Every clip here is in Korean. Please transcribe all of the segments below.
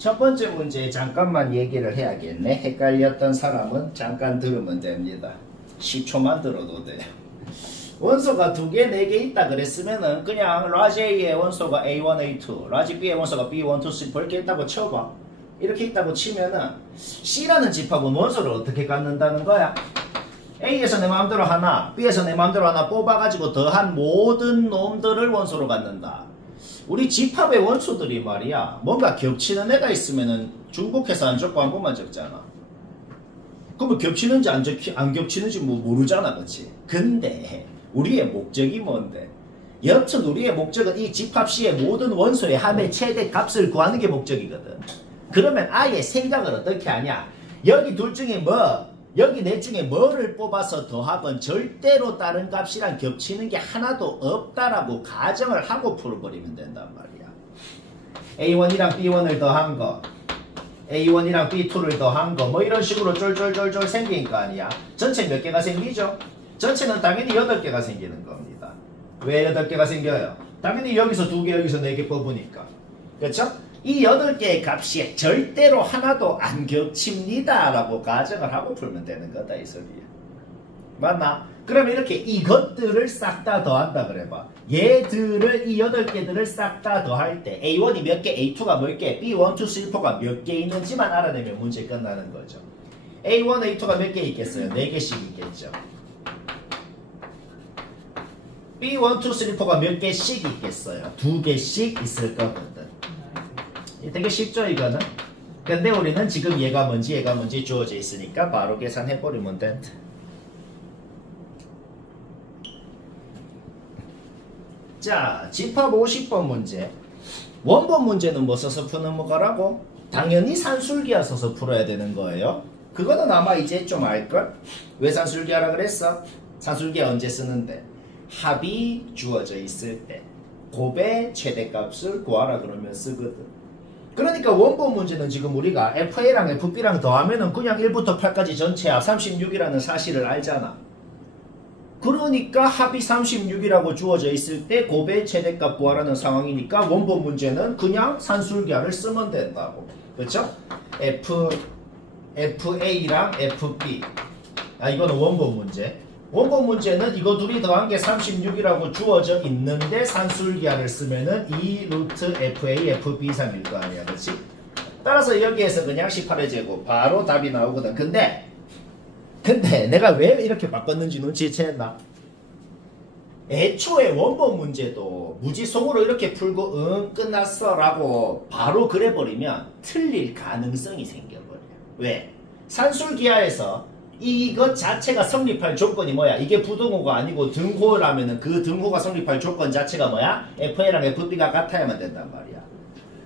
첫 번째 문제 잠깐만 얘기를 해야겠네. 헷갈렸던 사람은 잠깐 들으면 됩니다. 10초만 들어도 돼요. 원소가 2개, 4개 있다 그랬으면은 그냥 라지 A의 원소가 A1, A2, 라지 B의 원소가 B1, 2, 3 이렇게 있다고 쳐봐. 이렇게 있다고 치면은 C라는 집합은 원소를 어떻게 갖는다는 거야? A에서 내 마음대로 하나, B에서 내 마음대로 하나 뽑아가지고 더한 모든 놈들을 원소로 갖는다. 우리 집합의 원소들이 말이야 뭔가 겹치는 애가 있으면은 중복해서 안 적고 한 번만 적잖아. 그러면 겹치는지 안 겹치는지 모르잖아, 그치? 근데 우리의 목적이 뭔데? 여튼 우리의 목적은 이 집합 C의 모든 원소의 합의 최대 값을 구하는 게 목적이거든. 그러면 아예 생각을 어떻게 하냐? 여기 둘 중에 여기 넷 중에 뭐를 뽑아서 더하건 절대로 다른 값이랑 겹치는 게 하나도 없다라고 가정을 하고 풀어버리면 된단 말이야. A1이랑 B1을 더한 거, A1이랑 B2를 더한 거, 뭐 이런 식으로 쫄쫄쫄쫄 생긴 거 아니야. 전체 몇 개가 생기죠? 전체는 당연히 8개가 생기는 겁니다. 왜 8개가 생겨요? 당연히 여기서 2개, 여기서 4개 뽑으니까. 그렇죠? 이 8개의 값이 절대로 하나도 안 겹칩니다 라고 가정을 하고 풀면 되는 거다, 이 소리야. 맞나? 그러면 이렇게 이것들을 싹 다 더한다 그래봐. 얘들을, 이 8개들을 싹 다 더할 때 A1이 몇 개, A2가 몇 개, B1, 2, 3, 4가 몇 개 있는지만 알아내면 문제 끝나는 거죠. A1, A2가 몇 개 있겠어요? 4개씩 있겠죠. B1, 2, 3, 4가 몇 개씩 있겠어요? 2개씩 있을 거거든. 되게 쉽죠, 이거는? 근데 우리는 지금 얘가 뭔지 주어져 있으니까 바로 계산해버리면 된다. 자, 집합 50번 문제. 원본 문제는 뭐 써서 푸는 거라고? 당연히 산술기하 써서 풀어야 되는 거예요. 그거는 아마 이제 좀 알걸? 왜 산술기하라 그랬어? 산술기하 언제 쓰는데? 합이 주어져 있을 때 곱의 최대값을 구하라 그러면 쓰거든. 그러니까 원본 문제는 지금 우리가 FA랑 FB랑 더하면은 그냥 1부터 8까지 전체 합 36이라는 사실을 알잖아. 그러니까 합이 36이라고 주어져 있을 때 곱의 최대값 구하라는 상황이니까 원본 문제는 그냥 산술기하를 쓰면 된다고. 그렇죠? FA랑 FB. 이거는 원본 문제. 원본 문제는 이거 둘이 더한 게 36이라고 주어져 있는데 산술기하를 쓰면은 2 루트 FA, FB 이상일 거 아니야, 그렇지? 따라서 여기에서 그냥 18의 제곱 바로 답이 나오거든. 근데 내가 왜 이렇게 바꿨는지 눈치챘나? 애초에 원본 문제도 무지송으로 이렇게 풀고 끝났어 라고 바로 그래버리면 틀릴 가능성이 생겨버려. 왜? 산술기하에서 이것 자체가 성립할 조건이 뭐야? 이게 부등호가 아니고 등호라면은 그 등호가 성립할 조건 자체가 뭐야? FA랑 FB가 같아야만 된단 말이야.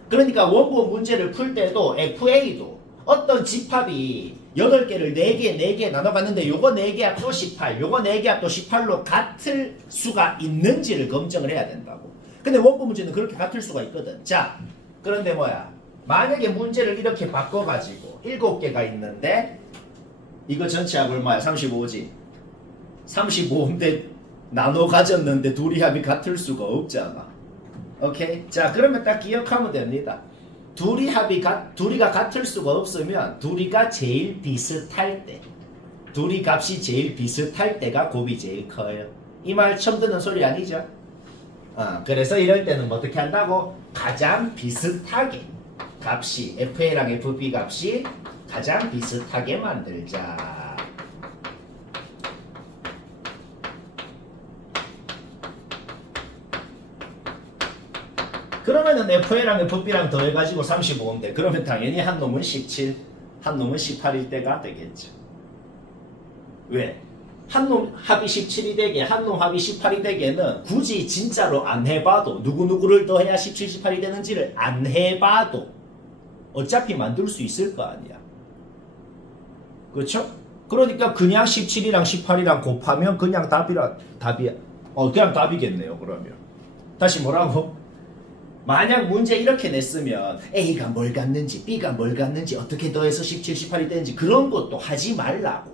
그러니까 원본 문제를 풀 때도 FA도 어떤 집합이 8개를 4개 나눠봤는데 요거 4개 합도 18, 요거 4개 합도 18로 같을 수가 있는지를 검증을 해야 된다고. 근데 원본 문제는 그렇게 같을 수가 있거든. 자, 그런데 뭐야? 만약에 문제를 이렇게 바꿔가지고 7개가 있는데 이거 전체 합 얼마야? 35지. 35인데 나눠 가졌는데 둘이 합이 같을 수가 없잖아. 오케이? 자, 그러면 딱 기억하면 됩니다. 둘이가 같을 수가 없으면 둘이가 제일 비슷할 때, 둘이 값이 제일 비슷할 때가 곱이 제일 커요. 이 말 처음 듣는 소리 아니죠? 그래서 이럴 때는 어떻게 한다고? 가장 비슷하게 값이 FA랑 FB 값이 가장 비슷하게 만들자. 그러면은 FA랑 FB랑 더해가지고 35면 돼. 그러면 당연히 한 놈은 17, 한 놈은 18일 때가 되겠죠. 왜? 한 놈 합이 17이 되게, 한 놈 합이 18이 되게는 굳이 진짜로 안 해봐도, 누구누구를 더해야 17, 18이 되는지를 안 해봐도 어차피 만들 수 있을 거 아니야. 그렇죠? 그러니까 그냥 17이랑 18이랑 곱하면 그냥 답이야. 그냥 답이겠네요, 그러면. 다시 뭐라고? 만약 문제 이렇게 냈으면 A가 뭘 갖는지 B가 뭘 갖는지 어떻게 더해서 17, 18이 되는지 그런 것도 하지 말라고.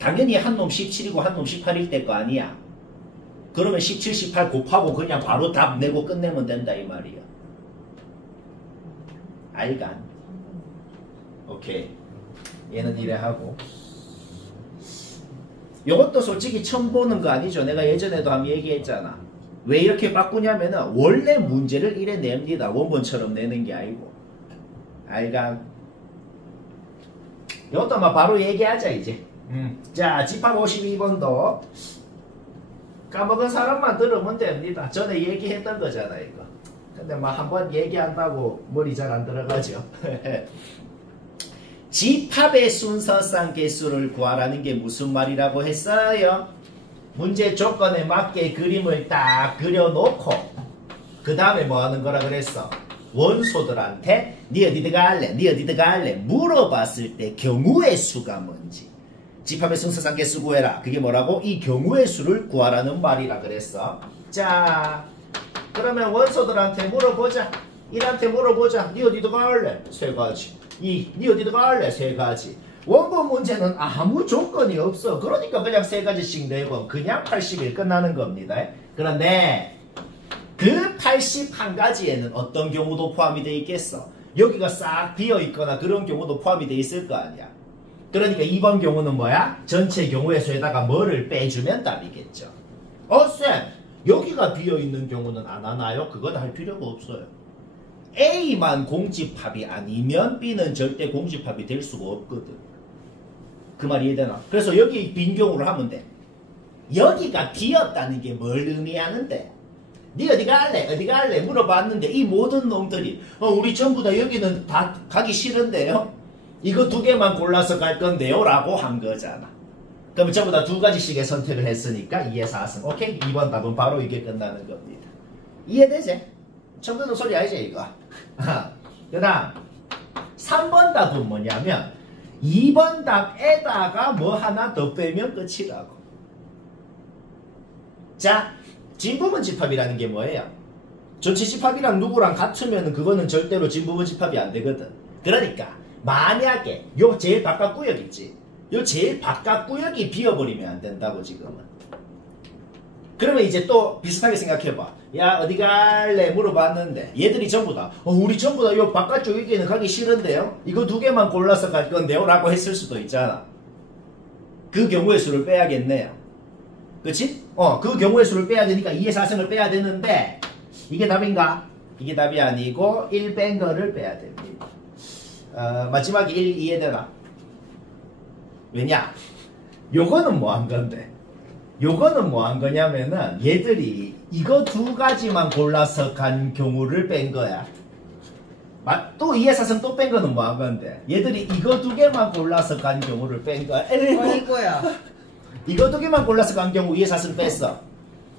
당연히 한 놈 17이고 한 놈 18일 때 거 아니야. 그러면 17, 18 곱하고 그냥 바로 답 내고 끝내면 된다 이 말이야. 알간? 오케이. 얘는 이래 하고. 요것도 솔직히 처음 보는 거 아니죠. 내가 예전에도 한번 얘기했잖아. 왜 이렇게 바꾸냐면은 원래 문제를 이래 냅니다. 원본처럼 내는 게 아니고. 알강. 요것도 아마 바로 얘기하자 이제. 자, 집합 52번도 까먹은 사람만 들으면 됩니다. 전에 얘기했던 거잖아 이거. 근데 막 한번 얘기한다고 머리 잘 안 들어가죠. 집합의 순서상 개수를 구하라는 게 무슨 말이라고 했어요? 문제 조건에 맞게 그림을 딱 그려놓고 그 다음에 뭐 하는 거라 그랬어? 원소들한테 니 어디 갈래? 니 어디 갈래? 물어봤을 때 경우의 수가 뭔지 집합의 순서상 개수 구해라. 그게 뭐라고? 이 경우의 수를 구하라는 말이라 그랬어. 자, 그러면 원소들한테 물어보자. 1한테 물어보자. 니 어디 갈래? 3가지. 2. 니 어디 갈래? 3가지. 원본 문제는 아무 조건이 없어. 그러니까 그냥 3가지씩 내고 그냥 80일 끝나는 겁니다. 그런데 그 81가지에는 어떤 경우도 포함이 돼 있겠어? 여기가 싹 비어 있거나 그런 경우도 포함이 돼 있을 거 아니야. 그러니까 이번 경우는 뭐야? 전체 경우의 수에다가 뭐를 빼주면 답이겠죠. 쌤! 여기가 비어 있는 경우는 안 하나요? 그건 할 필요가 없어요. A만 공집합이 아니면 B는 절대 공집합이 될 수가 없거든. 그 말이 이해되나? 그래서 여기 빈 경우를 하면 돼. 여기가 비었다는 게 뭘 의미하는데? 니 어디 갈래? 어디 갈래? 물어봤는데 이 모든 놈들이 우리 전부 다 여기는 다 가기 싫은데요? 이거 2개만 골라서 갈 건데요? 라고 한 거잖아. 그럼 전부 다 2가지씩의 선택을 했으니까 2의 4승. 오케이? 2번 답은 바로 이게 끝나는 겁니다. 이해되지? 처음 듣는 소리 아니지 이거? 그 다음 3번 답은 뭐냐면 2번 답에다가 뭐 하나 더 빼면 끝이라고. 자, 진부분 집합이라는 게 뭐예요? 전체 집합이랑 누구랑 같으면 그거는 절대로 진부분 집합이 안 되거든. 그러니까 만약에 요 제일 바깥 구역 있지? 요 제일 바깥 구역이 비어버리면 안 된다고 지금은. 그러면 이제 또 비슷하게 생각해봐. 야 어디 갈래 물어봤는데 얘들이 전부 다 우리 전부 다 요 바깥쪽 여기는 가기 싫은데요? 이거 2개만 골라서 갈 건데요? 라고 했을 수도 있잖아. 그 경우의 수를 빼야겠네요. 그치? 그 경우의 수를 빼야 되니까 2의 4승을 빼야 되는데 이게 답인가? 이게 답이 아니고 1 뺀 거를 빼야 됩니다. 마지막에 1 이해되나? 왜냐? 요거는 뭐 한 건데? 요거는 뭐 한 거냐면은 얘들이 이거 2가지만 골라서 간 경우를 뺀 거야. 또 2의 4승 또 뺀 거는 뭐 한 건데? 얘들이 이거 2개만 골라서 간 경우를 뺀 거야. 이거야. 이거 2개만 골라서 간 경우 2의 4승 뺐어.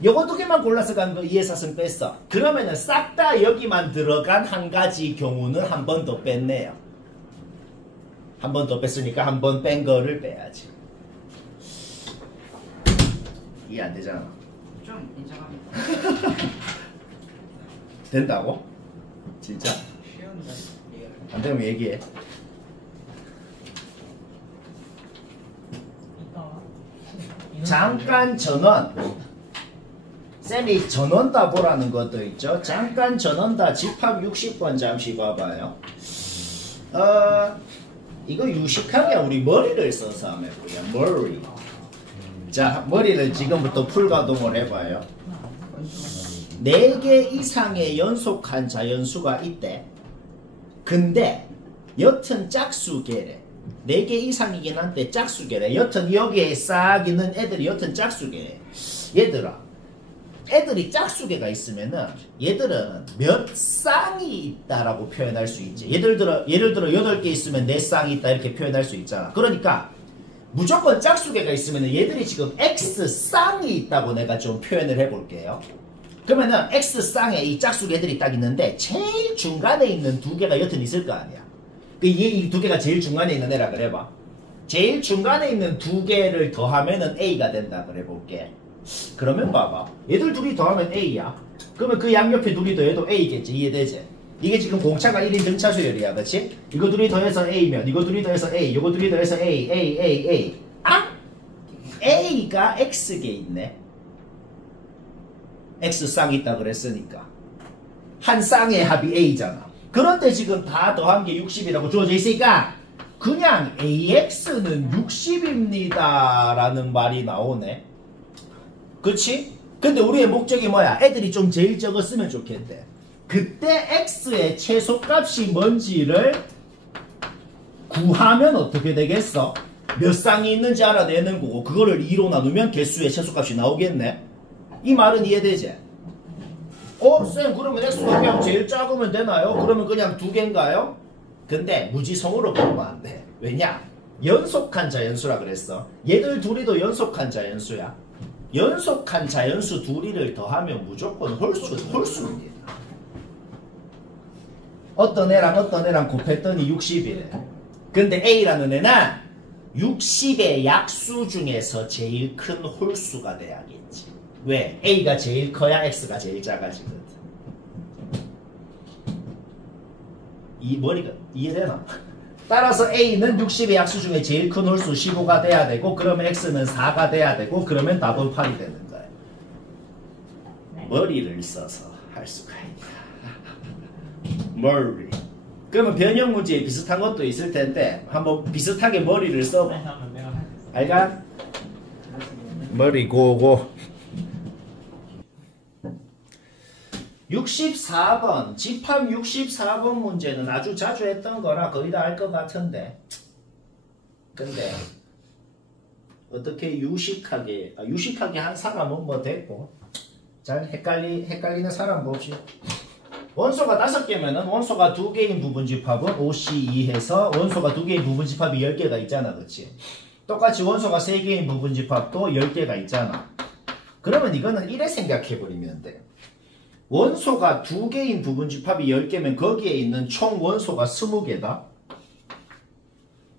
요거 2개만 골라서 간 거 2의 4승 뺐어. 그러면은 싹 다 여기만 들어간 한 가지 경우는 한 번 더 뺐네요. 한 번 더 뺐으니까 한 번 뺀 거를 빼야지. 이해 안 되잖아. 좀 인정합니다. 된다고? 진짜? 쉬운데. 안 되면 얘기해. 잠깐 전원. 쌤이 전원다 보라는 것도 있죠. 잠깐 전원다 집합 60번 잠시 봐봐요. 이거 유식하게 우리 머리를 써서 한번 해보자. 머리. 자, 머리를 지금부터 풀가동을 해봐요. 4개 이상의 연속한 자연수가 있대. 근데 여튼 짝수계래. 4개 이상이긴 한데 짝수계래. 여튼 여기에 싹 있는 애들이 여튼 짝수계래. 얘들아, 애들이 짝수계가 있으면은 얘들은 몇 쌍이 있다라고 표현할 수 있지. 예를 들어 8개 있으면 4쌍이 있다 이렇게 표현할 수 있잖아. 그러니까 무조건 짝수계가 있으면 얘들이 지금 X쌍이 있다고 내가 좀 표현을 해볼게요. 그러면은 X쌍에 이 짝수계들이 딱 있는데 제일 중간에 있는 2개가 여튼 있을 거 아니야. 이 2개가 제일 중간에 있는 애라 그래봐. 제일 중간에 있는 2개를 더하면은 A가 된다 그래볼게. 그러면 봐봐. 얘들 둘이 더하면 A야. 그러면 그 양옆에 둘이 더해도 A겠지. 이해되지? 이게 지금 공차가 1인 등차수열이야. 그치? 이거 둘이 더해서 A면 이거 둘이 더해서 A, 이거 둘이 더해서 A. 아? A가 X개 있네. X쌍이 있다 그랬으니까 한 쌍의 합이 A잖아. 그런데 지금 다 더한 게 60이라고 주어져 있으니까 그냥 AX는 60입니다 라는 말이 나오네. 그치? 근데 우리의 목적이 뭐야? 애들이 좀 제일 적었으면 좋겠대. 그때 X의 최소값이 뭔지를 구하면 어떻게 되겠어? 몇 쌍이 있는지 알아내는 거고 그거를 2로 나누면 개수의 최소값이 나오겠네. 이 말은 이해되지? 쌤 그러면 X가 그냥 제일 작으면 되나요? 그러면 그냥 2개인가요? 근데 무지성으로 보면 안 돼. 왜냐? 연속한 자연수라 그랬어. 얘들 둘이도 연속한 자연수야. 연속한 자연수 둘이를 더하면 무조건 홀수입니다. 어떤 애랑 곱했더니 60이래. 근데 A라는 애는 60의 약수 중에서 제일 큰 홀수가 돼야겠지. 왜? A가 제일 커야 X가 제일 작아지거든. 이 머리가 이해되나? 따라서 A는 60의 약수 중에 제일 큰 홀수 15가 돼야 되고 그러면 X는 4가 돼야 되고 그러면 답은 8이 되는 거야. 머리를 써서 할 수가 있다. 머리. 그러면 변형 문제에 비슷한 것도 있을 텐데 한번 비슷하게 머리를 써봐. 알가? 머리 고고. 64번 집합 64번 문제는 아주 자주 했던 거라 거의 다 알 것 같은데 근데 어떻게 유식하게 한 사람은 뭐 됐고 잘 헷갈리는 사람 봅시다. 원소가 5개면은 원소가 2개인 부분집합은 OC2해서 원소가 2개인 부분집합이 10개가 있잖아. 그치? 똑같이 원소가 3개인 부분집합도 10개가 있잖아. 그러면 이거는 이래 생각해버리면 돼. 원소가 2개인 부분집합이 10개면 거기에 있는 총 원소가 20개다.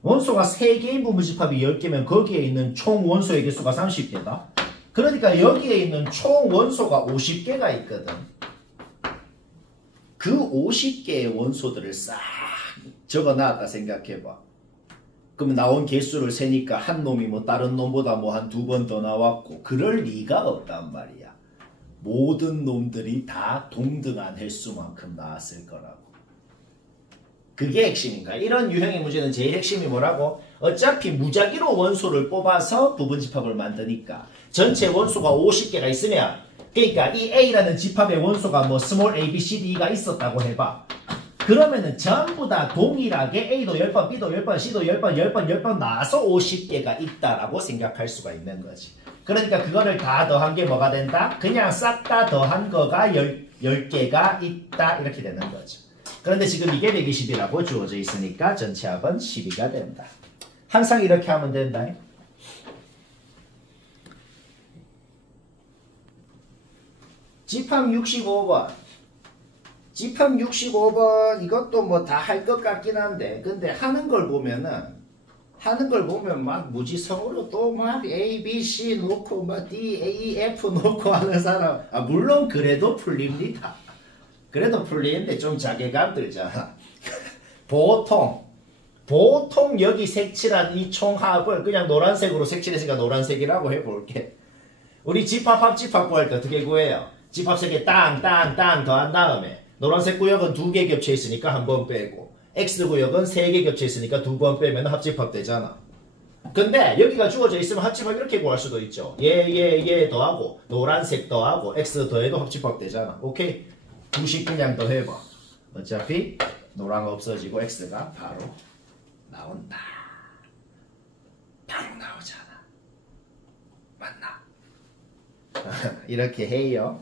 원소가 3개인 부분집합이 10개면 거기에 있는 총 원소의 개수가 30개다. 그러니까 여기에 있는 총 원소가 50개가 있거든. 그 50개의 원소들을 싹 적어놨다 생각해봐. 그럼 나온 개수를 세니까 한 놈이 뭐 다른 놈보다 뭐 한 2번 더 나왔고 그럴 리가 없단 말이야. 모든 놈들이 다 동등한 횟수만큼 나왔을 거라고. 그게 핵심인가? 이런 유형의 문제는 제일 핵심이 뭐라고? 어차피 무작위로 원소를 뽑아서 부분집합을 만드니까 전체 원소가 50개가 있으면 그러니까 이 A라는 집합의 원소가 뭐 스몰 A, B, C, D가 있었다고 해봐. 그러면은 전부 다 동일하게 A도 10번, B도 10번, C도 10번, 10번, 10번 나와서 50개가 있다라고 생각할 수가 있는 거지. 그러니까 그거를 다 더한 게 뭐가 된다? 그냥 싹 다 더한 거가 10개가 있다 이렇게 되는 거죠. 그런데 지금 이게 120이라고 주어져 있으니까 전체 합은 12가 된다. 항상 이렇게 하면 된다. 집합 65번. 집합 65번 이것도 뭐 다 할 것 같긴 한데 근데 하는 걸 보면 막 무지성으로 또 막 A, B, C 놓고 막 D, A, F 놓고 하는 사람 물론 그래도 풀립니다. 그래도 풀리는데 좀 자괴감 들잖아. 보통 여기 색칠한 이 총합을 그냥 노란색으로 색칠했으니까 노란색이라고 해볼게. 우리 집합 합집합 구할 때 어떻게 구해요? 집합 3개 땅 더한 다음에 노란색 구역은 2개 겹쳐 있으니까 한 번 빼고 X 구역은 3개 겹쳐 있으니까 2번 빼면 합집합 되잖아. 근데 여기가 주어져 있으면 합집합 이렇게 구할 수도 있죠. 얘 더하고 노란색 더하고 X 더해도 합집합 되잖아. 오케이? 90 그냥 더해봐. 어차피 노란 거 없어지고 X가 바로 나온다. 바로 나오잖아. 맞나? 이렇게 해요.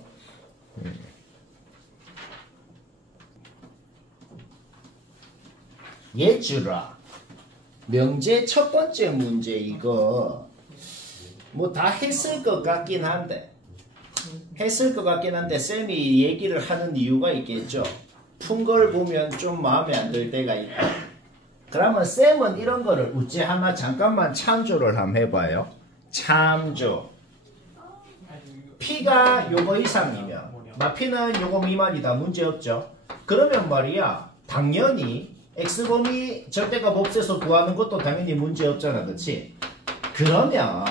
얘들아 명제 첫 번째 문제 이거 뭐 다 했을 것 같긴 한데 쌤이 얘기를 하는 이유가 있겠죠. 푼 걸 보면 좀 마음에 안 들 때가 있다. 그러면 쌤은 이런 거를 우째 하나 잠깐만 참조를 한번 해봐요. 참조. P가 요거 이상이면 P는 요거 미만이다. 문제없죠. 그러면 말이야 당연히 X범위 절대값 없애서 구하는 것도 당연히 문제없잖아. 그치? 그러면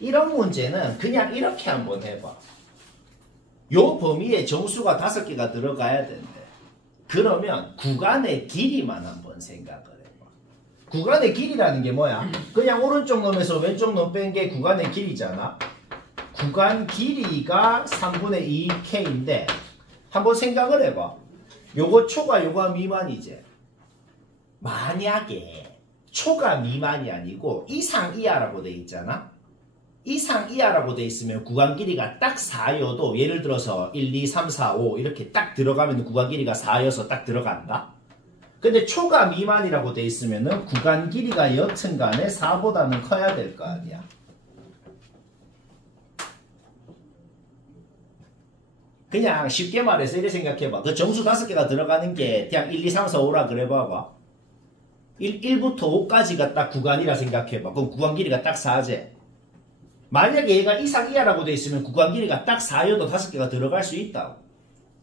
이런 문제는 그냥 이렇게 한번 해봐. 요 범위에 정수가 5개가 들어가야 된대. 그러면 구간의 길이만 한번 생각을 해봐. 구간의 길이라는 게 뭐야? 그냥 오른쪽 놈에서 왼쪽 놈 뺀 게 구간의 길이잖아. 구간 길이가 3분의 2K인데 한번 생각을 해봐. 요거 초과 요거 미만이지. 만약에 초가 미만이 아니고 이상 이하라고 돼 있잖아. 이상 이하라고 돼 있으면 구간 길이가 딱 4여도 예를 들어서 1, 2, 3, 4, 5 이렇게 딱 들어가면 구간 길이가 4여서 딱 들어간다. 근데 초가 미만이라고 돼 있으면은 구간 길이가 여튼 간에 4보다는 커야 될 거 아니야. 그냥 쉽게 말해서 이렇게 생각해봐. 그 정수 5개가 들어가는 게 그냥 1, 2, 3, 4, 5라 그래 봐봐. 1부터 5까지가 딱 구간이라 생각해봐. 그럼 구간 길이가 딱 4제. 만약에 얘가 이상 이하라고 돼 있으면 구간 길이가 딱 4여도 5개가 들어갈 수 있다고.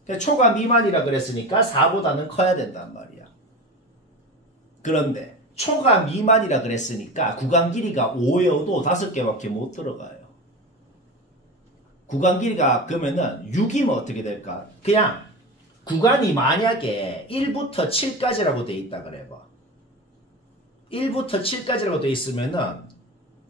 그러니까 초가 미만이라 그랬으니까 4보다는 커야 된단 말이야. 그런데 초가 미만이라 그랬으니까 구간 길이가 5여도 5개밖에 못 들어가요. 구간 길이가 그러면은 6이면 어떻게 될까? 그냥 구간이 만약에 1부터 7까지라고 돼 있다 그래봐. 1부터 7까지라고 돼 있으면은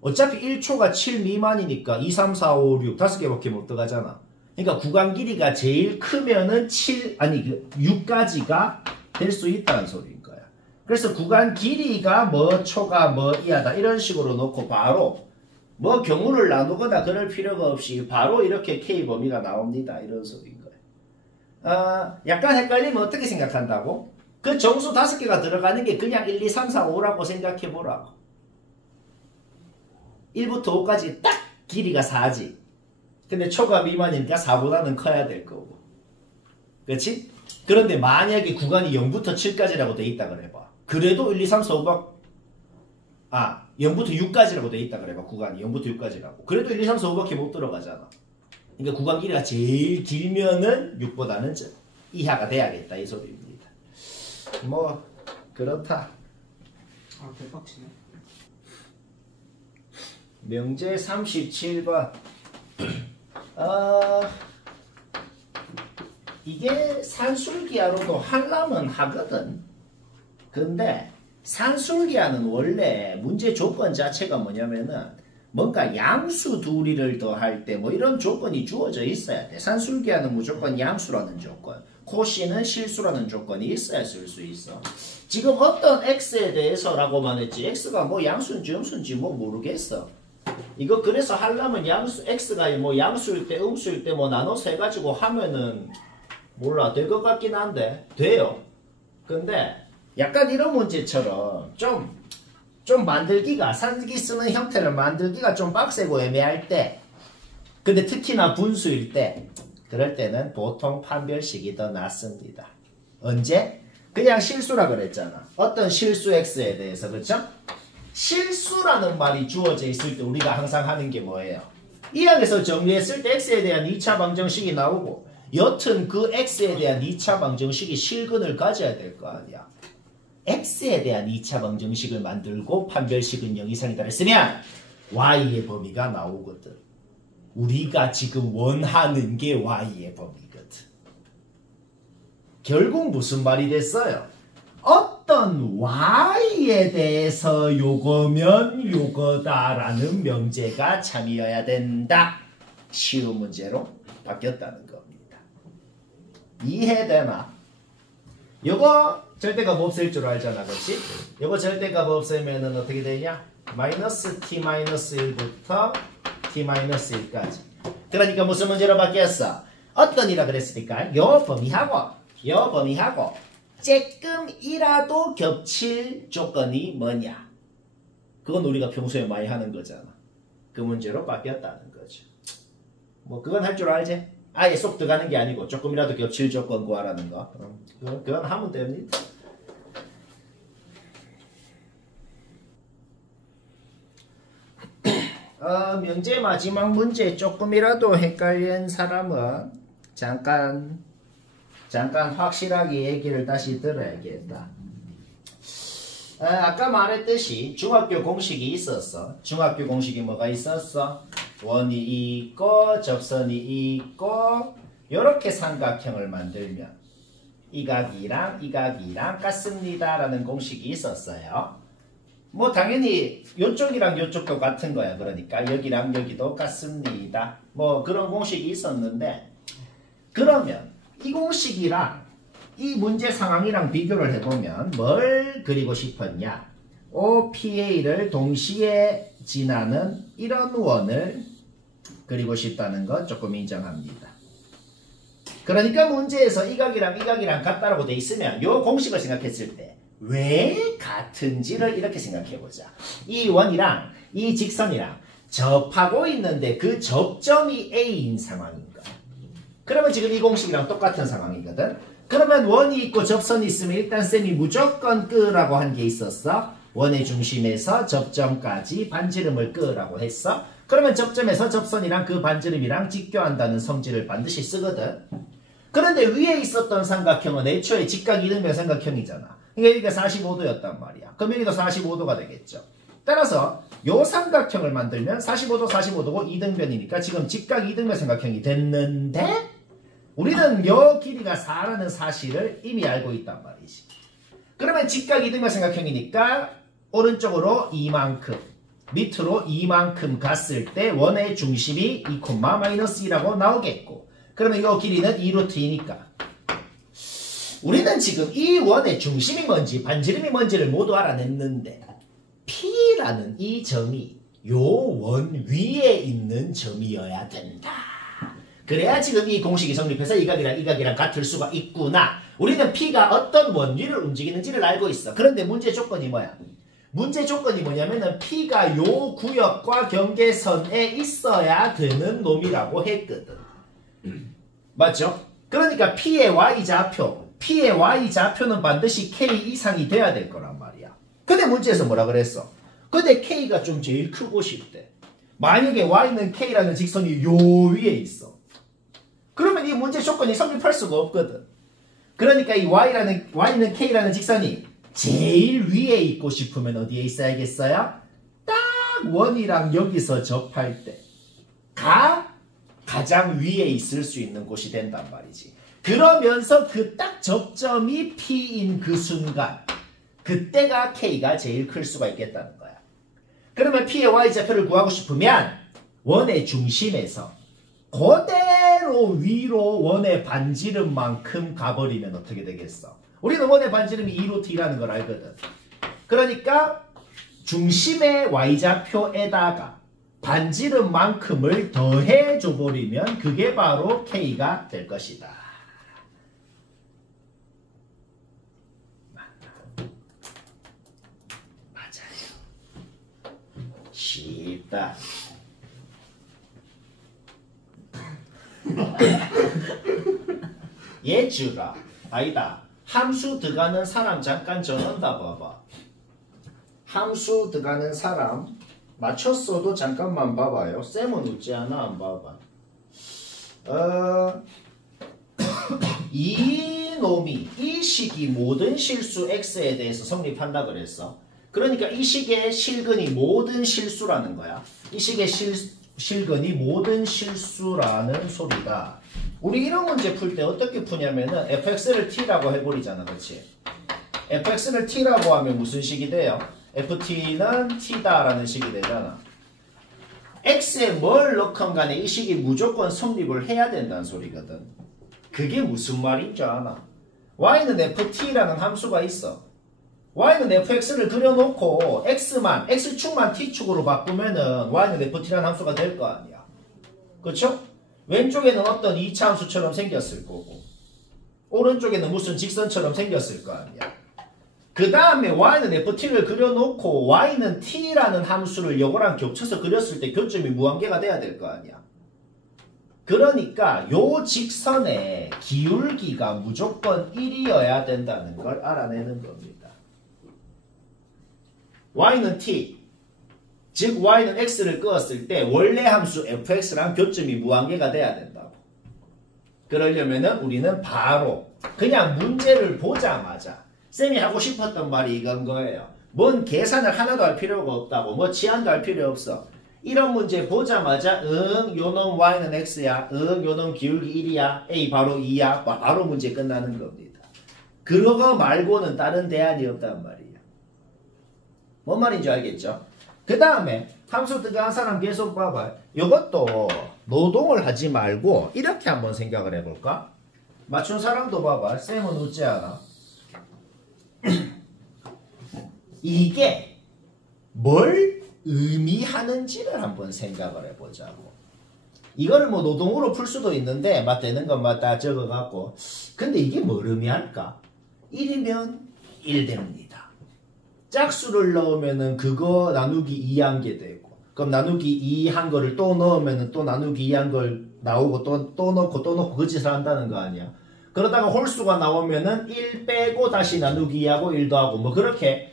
어차피 1초가 7 미만이니까 2, 3, 4, 5, 6 5개밖에 못 들어가잖아. 그러니까 구간 길이가 제일 크면은 6까지가 될 수 있다는 소리인 거야. 그래서 구간 길이가 뭐 초가 뭐 이하다 이런 식으로 놓고 바로 뭐 경우를 나누거나 그럴 필요가 없이 바로 이렇게 K 범위가 나옵니다. 이런 소리인 거예요. 약간 헷갈리면 어떻게 생각한다고? 그 정수 5개가 들어가는 게 그냥 1, 2, 3, 4, 5라고 생각해 보라고. 1부터 5까지 딱 길이가 4지. 근데 초가 미만이니까 4보다는 커야 될 거고. 그렇지? 그런데 만약에 구간이 0부터 7까지라고 돼 있다 그래봐. 그래도 1, 2, 3, 4, 5가 0부터 6까지라고 돼 있다 그래봐. 구간이 0부터 6까지라고. 그래도 1, 2, 3, 4, 5밖에 못 들어가잖아. 그러니까 구간 길이가 제일 길면은 6보다는 이하가 돼야겠다 이 소리입니다. 뭐 그렇다. 아 대박치네. 명제 37번. 이게 산술기하로도 하려면 하거든. 근데 산술기하는 원래 문제 조건 자체가 뭐냐면은 뭔가 양수 둘이를 더할 때 뭐 이런 조건이 주어져 있어야 돼. 산술기하는 무조건 양수라는 조건, 코시는 실수라는 조건이 있어야 쓸 수 있어. 지금 어떤 x에 대해서라고만 했지 x가 뭐 양수인지 음수인지 뭐 모르겠어. 이거 그래서 하려면 양수 x가 뭐 양수일 때 음수일 때 뭐 나눠서 해가지고 하면은 몰라 될 것 같긴 한데 돼요. 근데 약간 이런 문제처럼 좀 만들기가 산기 쓰는 형태를 만들기가 좀 빡세고 애매할 때, 근데 특히나 분수일 때 그럴 때는 보통 판별식이 더 낫습니다. 언제? 그냥 실수라 그랬잖아. 어떤 실수 x에 대해서. 그렇죠? 실수라는 말이 주어져 있을 때 우리가 항상 하는 게 뭐예요? 이 항에서 정리했을 때 x에 대한 2차 방정식이 나오고 여튼 그 x에 대한 2차 방정식이 실근을 가져야 될 거 아니야. x에 대한 2차 방정식을 만들고 판별식은 0 이상이다 했으면 y의 범위가 나오거든. 우리가 지금 원하는 게 y의 범위거든. 결국 무슨 말이 됐어요? 어떤 y에 대해서 요거면 요거다라는 명제가 참이어야 된다. 쉬운 문제로 바뀌었다는 겁니다. 이해되나? 요거 절대값 없을 줄 알잖아. 그렇지? 요거 절대값 없으면은 어떻게 되냐? 마이너스 t-1부터 t-1까지. 그러니까 무슨 문제로 바뀌었어? 어떤이라 그랬으니까 요 범위하고 조금이라도 겹칠 조건이 뭐냐? 그건 우리가 평소에 많이 하는 거잖아. 그 문제로 바뀌었다는 거죠. 뭐 그건 할 줄 알지? 아예 쏙 들어가는 게 아니고 조금이라도 겹칠 조건 구하라는 거. 그건 하면 됩니다. 명제 마지막 문제 조금이라도 헷갈린 사람은 잠깐 확실하게 얘기를 다시 들어야겠다. 아까 말했듯이 중학교 공식이 있었어. 중학교 공식이 뭐가 있었어? 원이 있고 접선이 있고 이렇게 삼각형을 만들면 이 각이랑 이 각이랑 같습니다 라는 공식이 있었어요. 뭐 당연히 요쪽이랑 요쪽도 같은 거야. 그러니까 여기랑 여기도 같습니다. 뭐 그런 공식이 있었는데 그러면 이 공식이랑 이 문제 상황이랑 비교를 해보면 뭘 그리고 싶었냐? OPA를 동시에 지나는 이런 원을 그리고 싶다는 것 조금 인정합니다. 그러니까 문제에서 이 각이랑 같다라고 돼 있으면 이 공식을 생각했을 때 왜 같은지를 이렇게 생각해보자. 이 원이랑 이 직선이랑 접하고 있는데 그 접점이 A인 상황인 거야. 그러면 지금 이 공식이랑 똑같은 상황이거든. 그러면 원이 있고 접선이 있으면 일단 쌤이 무조건 끄라고 한 게 있었어. 원의 중심에서 접점까지 반지름을 끄라고 했어. 그러면 접점에서 접선이랑 그 반지름이랑 직교한다는 성질을 반드시 쓰거든. 그런데 위에 있었던 삼각형은 애초에 직각 이등변 삼각형이잖아. 그러니까 여기가 45도였단 말이야. 그럼 여기도 45도가 되겠죠. 따라서 요 삼각형을 만들면 45도 45도고 이등변이니까 지금 직각 이등변 삼각형이 됐는데 우리는 요 길이가 4라는 사실을 이미 알고 있단 말이지. 그러면 직각 이등변 삼각형이니까 오른쪽으로 이만큼 밑으로 이만큼 갔을 때 원의 중심이 2,-2라고 나오겠고 그러면 이 길이는 2루트이니까 우리는 지금 이 원의 중심이 뭔지 반지름이 뭔지를 모두 알아냈는데 P라는 이 점이 요 원 위에 있는 점이어야 된다. 그래야 지금 이 공식이 성립해서 이 각이랑 같을 수가 있구나. 우리는 P가 어떤 원 위를 움직이는지를 알고 있어. 그런데 문제 조건이 뭐야? 문제 조건이 뭐냐면은 P가 요 구역과 경계선에 있어야 되는 놈이라고 했거든. 맞죠? 그러니까 P의 Y좌표는 반드시 K 이상이 돼야 될 거란 말이야. 근데 문제에서 뭐라 그랬어? 근데 K가 좀 제일 크고 싶대. 만약에 Y는 K라는 직선이 요 위에 있어. 그러면 이 문제 조건이 성립할 수가 없거든. 그러니까 이 Y는 K라는 직선이 제일 위에 있고 싶으면 어디에 있어야겠어요? 딱 원이랑 여기서 접할 때 가장 위에 있을 수 있는 곳이 된단 말이지. 그러면서 그 딱 접점이 P인 그 순간 그때가 K가 제일 클 수가 있겠다는 거야. 그러면 P의 Y좌표를 구하고 싶으면 원의 중심에서 그대로 위로 원의 반지름만큼 가버리면 어떻게 되겠어? 우리는 원의 반지름이 2루트라는 걸 알거든. 그러니까 중심의 Y좌표에다가 반지름만큼을 더해줘 버리면 그게 바로 K가 될 것이다. 맞아요. 쉽다. 예주라 아니다. 함수 들어가는 사람 잠깐 전원다 봐봐. 함수 들어가는 사람 맞췄어도 잠깐만 봐봐요. 쌤은 웃지 않아? 안 봐봐. 이 놈이 이 식이 모든 실수 x에 대해서 성립한다 그랬어. 그러니까 이 식의 실근이 모든 실수라는 거야. 이 식의 실근이 모든 실수라는 소리다. 우리 이런 문제 풀 때 어떻게 푸냐면은 fx를 t라고 해버리잖아. 그렇지? fx를 t라고 하면 무슨 식이 돼요? ft는 t다라는 식이 되잖아. x에 뭘 넣건 간에 이 식이 무조건 성립을 해야 된다는 소리거든. 그게 무슨 말인 줄 아나? y는 ft라는 함수가 있어. y는 fx를 그려놓고 x축만 t축으로 바꾸면은 y는 ft라는 함수가 될 거 아니야. 그쵸? 왼쪽에는 어떤 2차 함수처럼 생겼을 거고 오른쪽에는 무슨 직선처럼 생겼을 거 아니야. 그 다음에 y는 ft를 그려놓고 y는 t라는 함수를 요거랑 겹쳐서 그렸을 때 교점이 무한계가 돼야 될 거 아니야. 그러니까 요 직선의 기울기가 무조건 1이어야 된다는 걸 알아내는 겁니다. y는 t, 즉 y는 x를 끄었을 때 원래 함수 fx랑 교점이 무한계가 돼야 된다고. 그러려면은 우리는 바로 그냥 문제를 보자마자 쌤이 하고 싶었던 말이 이건 거예요. 뭔 계산을 하나도 할 필요가 없다고. 뭐 치환도 할 필요 없어. 이런 문제 보자마자 요놈 y는 x야. 요놈 기울기 1이야. a 바로 2야. 바로 문제 끝나는 겁니다. 그거 말고는 다른 대안이 없단 말이에요. 뭔 말인지 알겠죠? 그 다음에 함수 들어간 사람 계속 봐봐. 이것도 노동을 하지 말고 이렇게 한번 생각을 해볼까? 맞춘 사람도 봐봐. 쌤은 웃지 않아. 이게 뭘 의미하는지를 한번 생각을 해보자고. 이거를 뭐 노동으로 풀 수도 있는데 막 되는 것만 다 적어갖고 근데 이게 뭘 의미할까? 1이면 1 됩니다. 짝수를 넣으면은 그거 나누기 2한 게 되고 그럼 나누기 2 한 거를 또 넣으면은 또 나누기 2 한 걸 나오고 또 넣고 그 짓을 한다는 거 아니야. 그러다가 홀수가 나오면은 1 빼고 다시 나누기 2하고 1 더하고 뭐 그렇게.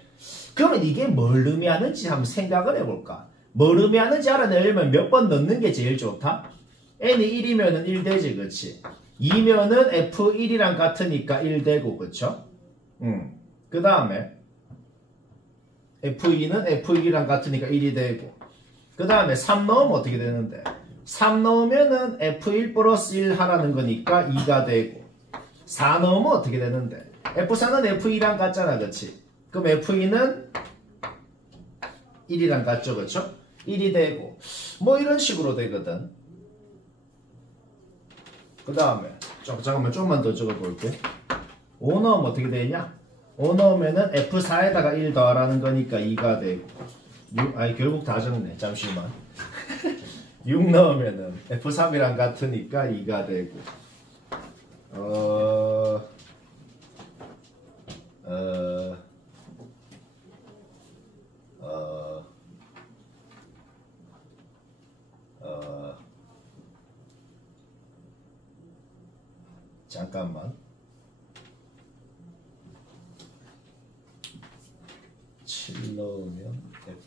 그러면 이게 뭘 의미하는지 한번 생각을 해볼까? 뭘 의미하는지 알아내려면 몇 번 넣는 게 제일 좋다? n이 1이면은 1 되지, 그치? 2면은 f1이랑 같으니까 1 되고, 그쵸? 그 다음에 f2는 f1이랑 같으니까 1이 되고 그 다음에 3 넣으면 어떻게 되는데? 3 넣으면은 f1 플러스 1 하라는 거니까 2가 되고 4 넣으면 어떻게 되는데? f4는 f2랑 같잖아, 그치? 그럼 f2는 1이랑 같죠, 그쵸? 1이 되고 뭐 이런 식으로 되거든. 그 다음에 잠깐만 조금만 더 적어볼게. 5 넣으면 어떻게 되냐? 5 넣으면은 F4에다가 1 더하라는 거니까 2가 되고 6, 아니 결국 다 적네. 잠시만. 6 넣으면은 F3이랑 같으니까 2가 되고 잠깐만. 7 넣으면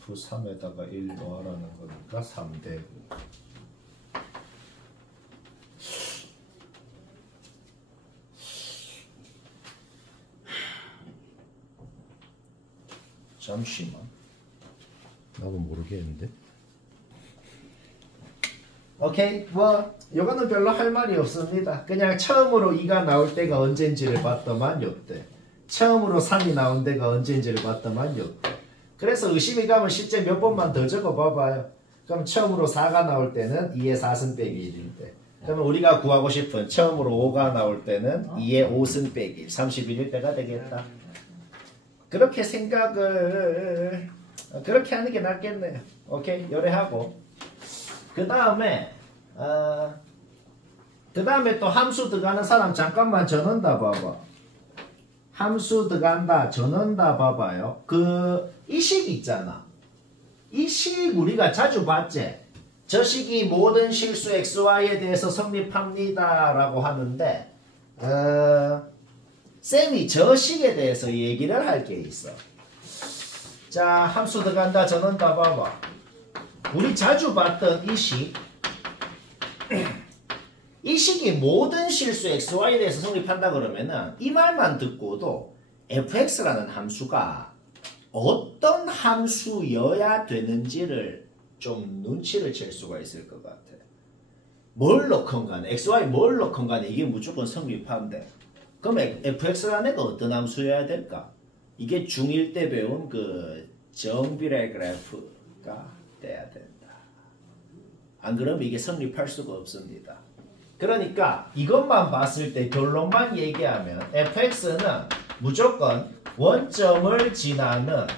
F3에다가 1 더하라는 거니까 3 되고 잠시만. 나도 모르겠는데. 오케이, 뭐 이거는 별로 할 말이 없습니다. 그냥 처음으로 2가 나올 때가 언젠지를 봤더만 요때, 처음으로 3이 나온 데가 언젠지를 봤더만 요때. 그래서 의심이 가면 실제 몇 번만 더 적어 봐봐요. 그럼 처음으로 4가 나올 때는 2의 4승 빼기 1인데, 그러면 우리가 구하고 싶은 처음으로 5가 나올 때는 2의 5승 빼기 1, 31일 때가 되겠다. 그렇게 생각을 그렇게 하는 게 낫겠네요. 오케이, 요래하고 그 다음에 또 함수 들어가는 사람 잠깐만 전원다 봐봐. 함수 들어간다 전원다 봐봐요. 이 식 있잖아. 이 식 우리가 자주 봤지. 저 식이 모든 실수 xy에 대해서 성립합니다 라고 하는데 쌤이 저 식에 대해서 얘기를 할 게 있어. 자, 함수 들어간다 전원다 봐봐. 우리 자주 봤던 이 식, 이 식이 모든 실수 xy에 대해서 성립한다 그러면은 이 말만 듣고도 fx라는 함수가 어떤 함수여야 되는지를 좀 눈치를 챌 수가 있을 것 같아. 뭘 넣건 간에, xy 뭘 넣건 간에 이게 무조건 성립한대. 그럼 fx라는 애가 어떤 함수여야 될까? 이게 중1 때 배운 그 정비례 그래프가 돼야 된다. 안 그러면 이게 성립할 수가 없습니다. 그러니까 이것만 봤을 때 결론만 얘기하면 fx는 무조건 원점을 지나는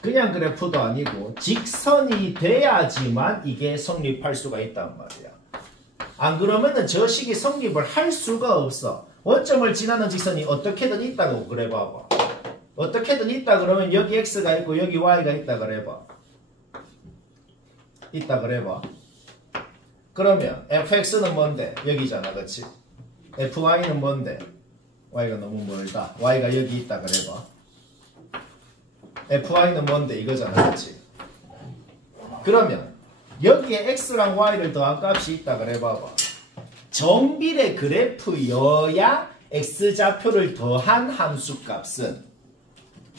그냥 그래프도 아니고 직선이 돼야지만 이게 성립할 수가 있단 말이야. 안 그러면은 저 식이 성립을 할 수가 없어. 원점을 지나는 직선이 어떻게든 있다고 그래 봐봐. 어떻게든 있다 그러면 여기 x가 있고 여기 y가 있다 그래 봐. 있다 그래 봐. 그러면 fx는 뭔데? 여기잖아, 그치? fy는 뭔데? y가 너무 멀다. y가 여기 있다 그래 봐. fy는 뭔데? 이거잖아, 그치? 그러면 여기에 x랑 y를 더한 값이 있다 그래 봐봐. 정비례 그래프여야 x좌표를 더한 함수값은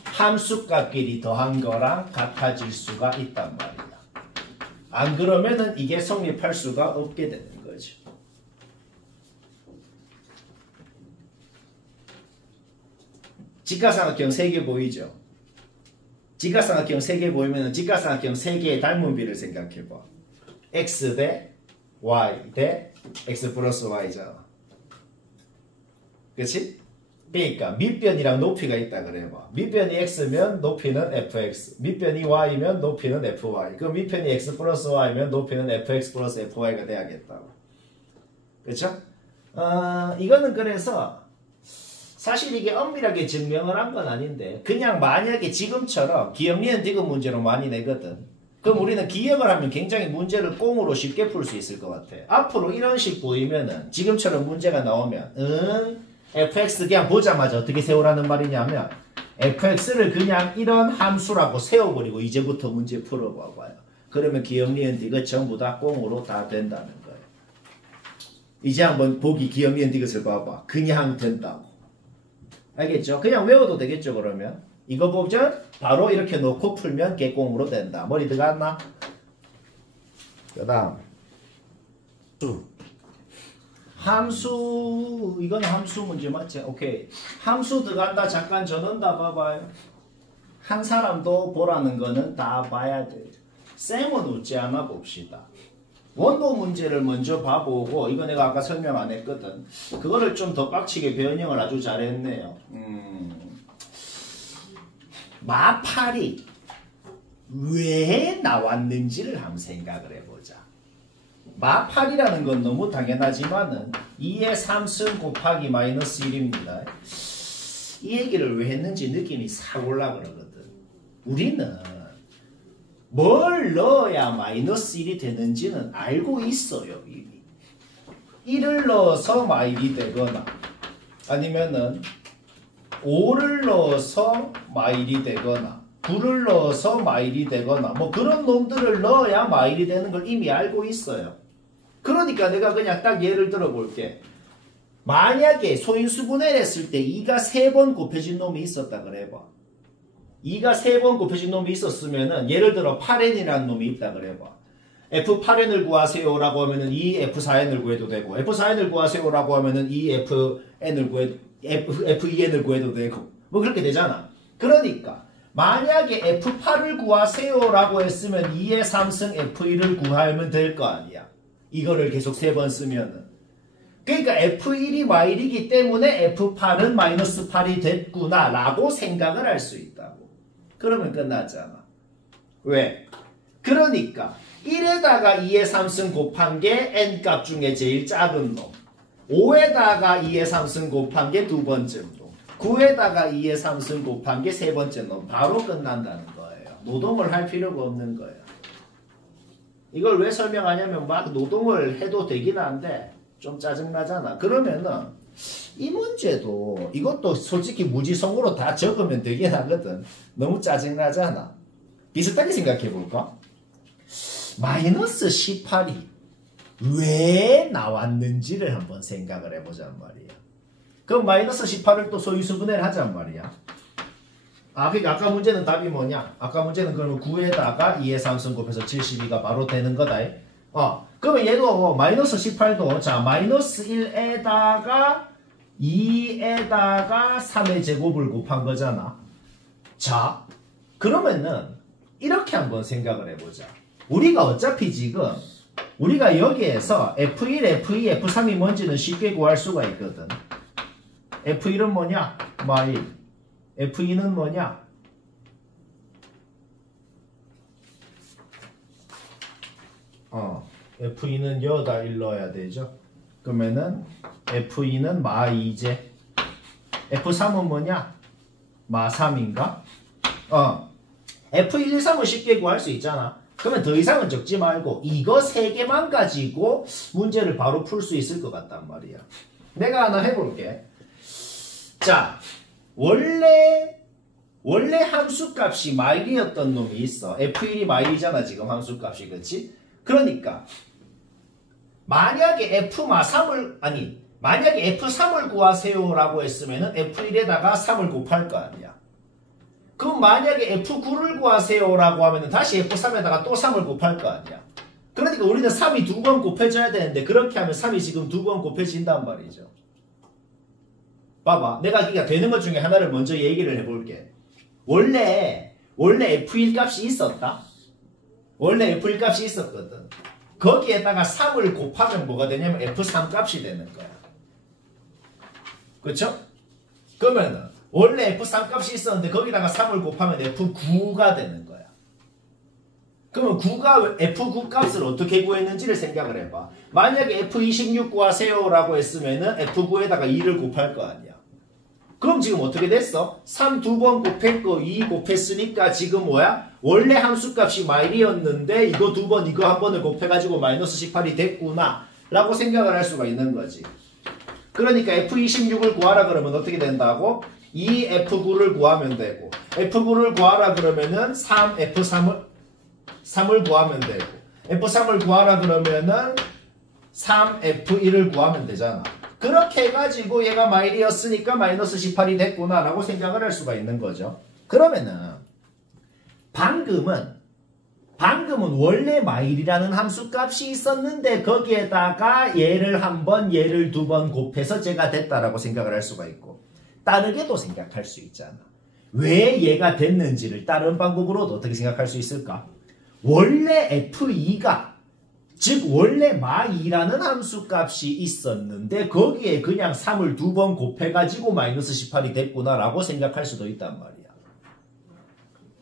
함수값끼리 더한 거랑 같아질 수가 있단 말이야. 안 그러면은 이게 성립할 수가 없게 되는 거죠. 직각삼각형 3개 보이죠? 직각삼각형 3개 보이면 직각삼각형 3개의 닮은 비를 생각해봐. x 대 y 대 x 플러스 y잖아. 그치? 그러니까 밑변이랑 높이가 있다 그래봐. 밑변이 x면 높이는 fx, 밑변이 y면 높이는 fy. 그럼 밑변이 x 플러스 y면 높이는 fx 플러스 fy가 돼야겠다고. 그쵸? 이거는 그래서 사실 이게 엄밀하게 증명을 한 건 아닌데 그냥 만약에 지금처럼 기억, 니은, 디귿 문제로 많이 내거든. 그럼 우리는 기억을 하면 굉장히 문제를 꽁으로 쉽게 풀 수 있을 것 같아. 앞으로 이런 식 보이면은 지금처럼 문제가 나오면 fx 그냥 보자마자 어떻게 세우라는 말이냐면 fx를 그냥 이런 함수라고 세워버리고 이제부터 문제 풀어봐봐요. 그러면 기억, 니은, 디귿 전부 다 꽁으로 다 된다는 거예요. 이제 한번 보기 기억, 니은, 디귿을 봐봐. 그냥 된다고. 알겠죠? 그냥 외워도 되겠죠 그러면? 이거 보면 바로 이렇게 놓고 풀면 개꽁으로 된다. 머리 들어갔나? 그 다음 함수 이건 함수 문제 맞지? 오케이. 함수 들어간다. 잠깐 저는 다 봐봐요. 한 사람도 보라는 거는 다 봐야 돼. 쌤은 웃지 않아 봅시다. 원고 문제를 먼저 봐보고 이거 내가 아까 설명 안 했거든. 그거를 좀 더 빡치게 변형을 아주 잘했네요. 마팔이 왜 나왔는지를 한번 생각을 해보자. 마팔이라는 건 너무 당연하지만은 2의 3승 곱하기 마이너스 1입니다. 이 얘기를 왜 했는지 느낌이 싹 올라 그러거든. 우리는 뭘 넣어야 마이너스 1이 되는지는 알고 있어요. 이미 1을 넣어서 마일이 되거나 아니면은 5를 넣어서 마일이 되거나 9를 넣어서 마일이 되거나 뭐 그런 놈들을 넣어야 마일이 되는 걸 이미 알고 있어요. 그러니까 내가 그냥 딱 예를 들어 볼게. 만약에 소인수분해를 했을 때 2가 3번 곱해진 놈이 있었다 그래봐. 2가 3번 곱해진 놈이 있었으면은 예를 들어 8n이라는 놈이 있다 그래봐. F8n을 구하세요 라고 하면은 2F4n을 구해도 되고 F4n을 구하세요 라고 하면은 2Fn을 구해도 F2n을 구해도 되고 뭐 그렇게 되잖아. 그러니까 만약에 F8을 구하세요 라고 했으면 2의 3승 F1을 구하면 될 거 아니야. 이거를 계속 3번 쓰면은. 그러니까 F1이 마일이기 때문에 F8은 마이너스 8이 됐구나 라고 생각을 할 수 있다고. 그러면 끝났잖아. 왜? 그러니까 1에다가 2의 3승 곱한 게 n값 중에 제일 작은 놈. 5에다가 2의 3승 곱한 게 두 번째 놈. 9에다가 2의 3승 곱한 게 세 번째 놈. 바로 끝난다는 거예요. 노동을 할 필요가 없는 거예요. 이걸 왜 설명하냐면 막 노동을 해도 되긴 한데 좀 짜증나잖아. 그러면은 이 문제도 이것도 솔직히 무지성으로 다 적으면 되긴 하거든. 너무 짜증나잖아. 비슷하게 생각해 볼까? 마이너스 18이 왜 나왔는지를 한번 생각을 해보자는 말이야. 그럼 마이너스 18을 또 소인수분해를 하자는 말이야. 그러니까 아까 문제는 답이 뭐냐? 아까 문제는 그러면 9에다가 2의 3승 곱해서 72가 바로 되는 거다. 그러면 얘도 마이너스 18도 자 마이너스 1에다가 2에다가 3의 제곱을 곱한 거잖아. 자 그러면은 이렇게 한번 생각을 해보자. 우리가 어차피 지금 우리가 여기에서 F1, F2, F3이 뭔지는 쉽게 구할 수가 있거든. F1은 뭐냐? 마일. F2는 뭐냐? F2는 여기다 1 넣어야 되죠. 그러면은 F2는 마 2제. F3은 뭐냐? 마 3인가? F1, 1, 3은 쉽게 구할 수 있잖아. 그러면 더 이상은 적지 말고 이거 3개만 가지고 문제를 바로 풀 수 있을 것 같단 말이야. 내가 하나 해볼게. 자, 원래 함수값이 마일이었던 놈이 있어. F1이 마일이잖아 지금 함수값이. 그렇지? 그러니까 만약에 만약에 F3을 구하세요 라고 했으면은 F1에다가 3을 곱할 거 아니야. 그럼 만약에 F9를 구하세요 라고 하면은 다시 F3에다가 또 3을 곱할 거 아니야. 그러니까 우리는 3이 2번 곱해져야 되는데 그렇게 하면 3이 지금 2번 곱해진단 말이죠. 봐봐. 내가 그러니까 되는 것 중에 하나를 먼저 얘기를 해볼게. 원래 원래 F1 값이 있었다. 원래 F1 값이 있었거든. 거기에다가 3을 곱하면 뭐가 되냐면 F3 값이 되는 거야. 그쵸? 그러면은 원래 F3 값이 있었는데 거기다가 3을 곱하면 F9가 되는 거야. 그러면 9가 F9 값을 어떻게 구했는지를 생각을 해봐. 만약에 F26 구하세요 라고 했으면은 F9에다가 2를 곱할 거 아니야. 그럼 지금 어떻게 됐어? 3 두 번 곱했고 2 곱했으니까 지금 뭐야? 원래 함수값이 마일이었는데 이거 두 번 이거 한 번을 곱해가지고 마이너스 18이 됐구나 라고 생각을 할 수가 있는 거지. 그러니까 F26을 구하라 그러면 어떻게 된다고? 2F9를 구하면 되고 F9를 구하라 그러면은 3F3을 구하면 되고 F3을 구하라 그러면은 3F1을 구하면 되잖아. 그렇게 해가지고 얘가 마일이었으니까 마이너스 18이 됐구나 라고 생각을 할 수가 있는 거죠. 그러면은 방금은 원래 마일이라는 함수값이 있었는데 거기에다가 얘를 한 번 얘를 두 번 곱해서 제가 됐다라고 생각을 할 수가 있고 다르게도 생각할 수 있잖아. 왜 얘가 됐는지를 다른 방법으로도 어떻게 생각할 수 있을까? 원래 F2가 즉 원래 마2라는 함수값이 있었는데 거기에 그냥 3을 두 번 곱해가지고 마이너스 18이 됐구나 라고 생각할 수도 있단 말이야.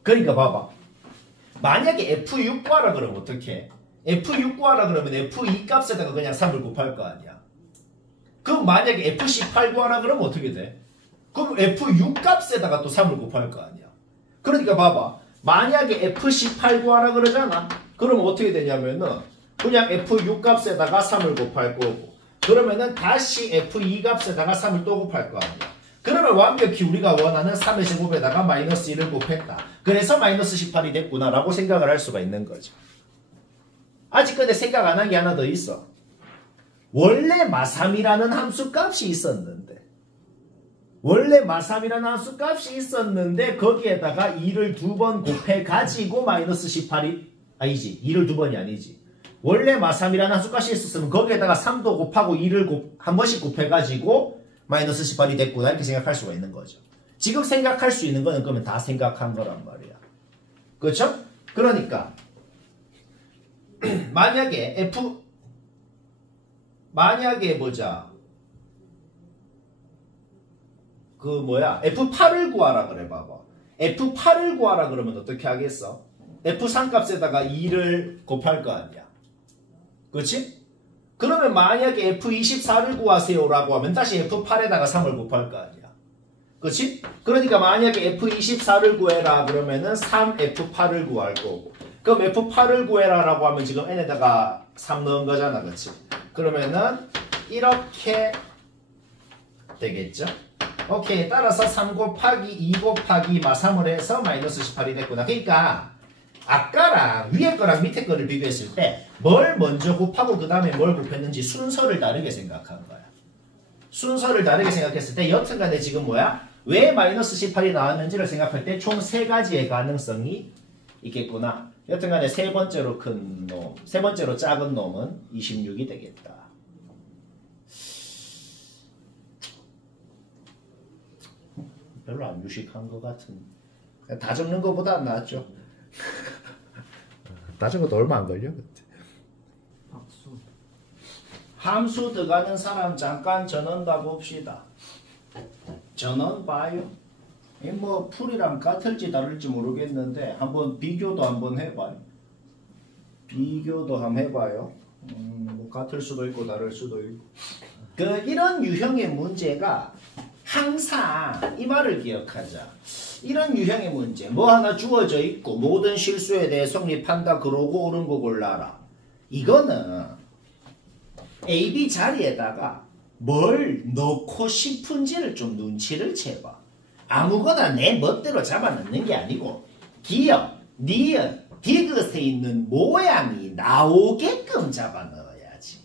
그러니까 봐봐. 만약에 F6 구하라 그러면 어떻게 해? F6 구하라 그러면 F2 값에다가 그냥 3을 곱할 거 아니야. 그럼 만약에 F18 구하라 그러면 어떻게 돼? 그럼 F6 값에다가 또 3을 곱할 거 아니야. 그러니까 봐봐. 만약에 F18 구하라 그러잖아. 그러면 어떻게 되냐면은 그냥 F6 값에다가 3을 곱할 거고 그러면은 다시 F2 값에다가 3을 또 곱할 거 아니야. 그러면 완벽히 우리가 원하는 3의 제곱에다가 마이너스 1을 곱했다. 그래서 마이너스 18이 됐구나 라고 생각을 할 수가 있는 거죠. 아직 근데 생각 안 한 게 하나 더 있어. 원래 마3이라는 함수값이 있었는데 거기에다가 2를 두 번 곱해가지고 마이너스 18이 아니지 2를 두 번이 아니지. 원래 마3이라는 함수값이 있었으면 거기에다가 3도 곱하고 2를 한 번씩 곱해가지고 마이너스 18이 됐구나 이렇게 생각할 수가 있는 거죠. 지금 생각할 수 있는 거는 그러면 다 생각한 거란 말이야. 그렇죠? 그러니까 만약에 보자. F8을 구하라 그래 봐봐. F8을 구하라 그러면 어떻게 하겠어? F3 값에다가 2를 곱할 거 아니야. 그렇지? 그러면 만약에 F24를 구하세요라고 하면 다시 F8에다가 3을 곱할 거 아니야. 그렇지? 그러니까 만약에 F24를 구해라 그러면은 3F8을 구할 거고 그럼 F8을 구해라라고 하면 지금 n에다가 3 넣은 거잖아. 그렇지? 그러면은 이렇게 되겠죠? 오케이. 따라서 3 곱하기 2 곱하기 마3을 해서 마이너스 18이 됐구나. 그러니까 아까랑 위에 거랑 밑에 거를 비교했을 때 뭘 먼저 곱하고 그 다음에 뭘 곱했는지 순서를 다르게 생각한 거야. 순서를 다르게 생각했을 때 여튼간에 지금 왜 마이너스 18이 나왔는지를 생각할 때 총 3가지의 가능성이 있겠구나. 여튼간에 세 번째로 작은 놈은 26이 되겠다. 별로 안 유식한 것 같은. 다 적는 것보다 안 나았죠. 다 적어도 얼마 안 걸려 그때. 함수 들어가는 사람 잠깐 전원 가봅시다. 전원 봐요. 풀이랑 같을지 다를지 모르겠는데 한번 비교도 한번 해봐요. 같을 수도 있고 다를 수도 있고. 이런 유형의 문제가 항상 이 말을 기억하자. 이런 유형의 문제 하나 주어져 있고 모든 실수에 대해 성립한다 그러고 옳은 거 골라라. 이거는 A, B 자리에다가 뭘 넣고 싶은지를 좀 눈치를 채봐. 아무거나 내 멋대로 잡아넣는 게 아니고 기역, 니은, 디귿에 있는 모양이 나오게끔 잡아넣어야지.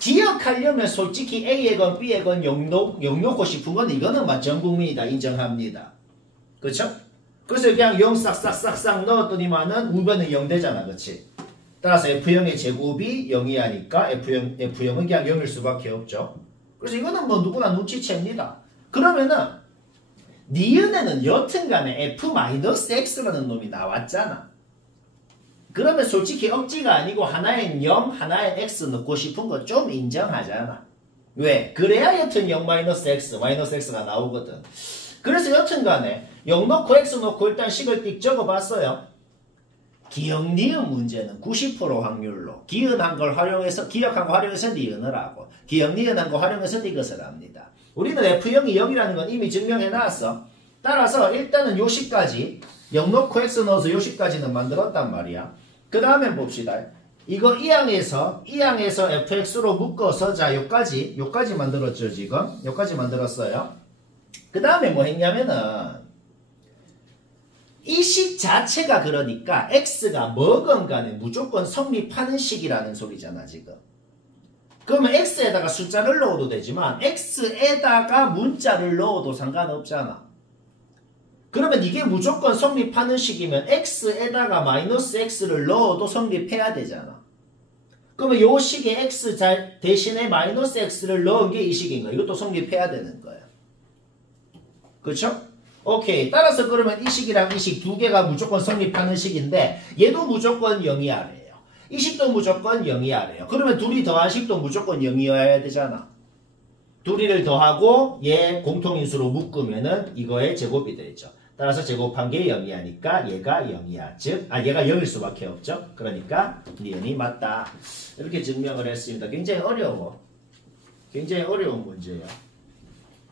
기억하려면 솔직히 A에건 B에건 0 넣고 싶은 건 이거는 전 국민이 다 인정합니다. 그쵸? 그래서 그냥 0 싹싹싹싹 넣었더니만은 우변은 0 되잖아. 그치? 따라서 F0의 제곱이 0이 하니까 F0은 그냥 0일 수밖에 없죠. 그래서 이거는 누구나 눈치챕니다. 그러면은 니은에는 여튼간에 f-x라는 놈이 나왔잖아. 그러면 솔직히 억지가 아니고 하나엔 0, 하나엔 x 넣고 싶은 거 좀 인정하잖아. 왜? 그래야 여튼 0-x, -x가 나오거든. 그래서 여튼간에 0 넣고 x 넣고 일단 식을 띡 적어봤어요. 기역 니은 문제는 90% 확률로 기역한 걸 활용해서 니은을 하고 기역 니은한 거 활용해서 이것을 합니다. 우리는 f0이 0이라는 건 이미 증명해놨어. 따라서 일단은 요 식까지 0 넣고 x 넣어서 요 식까지는 만들었단 말이야. 그 다음에 봅시다. 이거 이 항에서 fx로 묶어서 자 요까지 만들었죠 지금. 요까지 만들었어요. 그 다음에 뭐 했냐면은 이 식 자체가 그러니까 x가 뭐건 간에 무조건 성립하는 식이라는 소리잖아 지금. 그러면 x에다가 숫자를 넣어도 되지만 x에다가 문자를 넣어도 상관없잖아. 그러면 이게 무조건 성립하는 식이면 x에다가 -x를 넣어도 성립해야 되잖아. 그러면 요 식에 x 대신에 -x를 넣은 게 이 식인 거야. 이것도 성립해야 되는 거야. 그렇죠? 오케이. 따라서 그러면 이 식이랑 이 식 두 개가 무조건 성립하는 식인데 얘도 무조건 0이 아래예요. 이 식도 무조건 0이 아래예요. 그러면 둘이 더한 식도 무조건 0이어야 되잖아. 둘이를 더하고 얘 공통인수로 묶으면은 이거의 제곱이 되죠. 따라서 제곱한 게 0이 하니까 얘가 0이야. 즉, 얘가 0일 수밖에 없죠. 그러니까 니은이 맞다. 이렇게 증명을 했습니다. 굉장히 어려워. 굉장히 어려운 문제예요.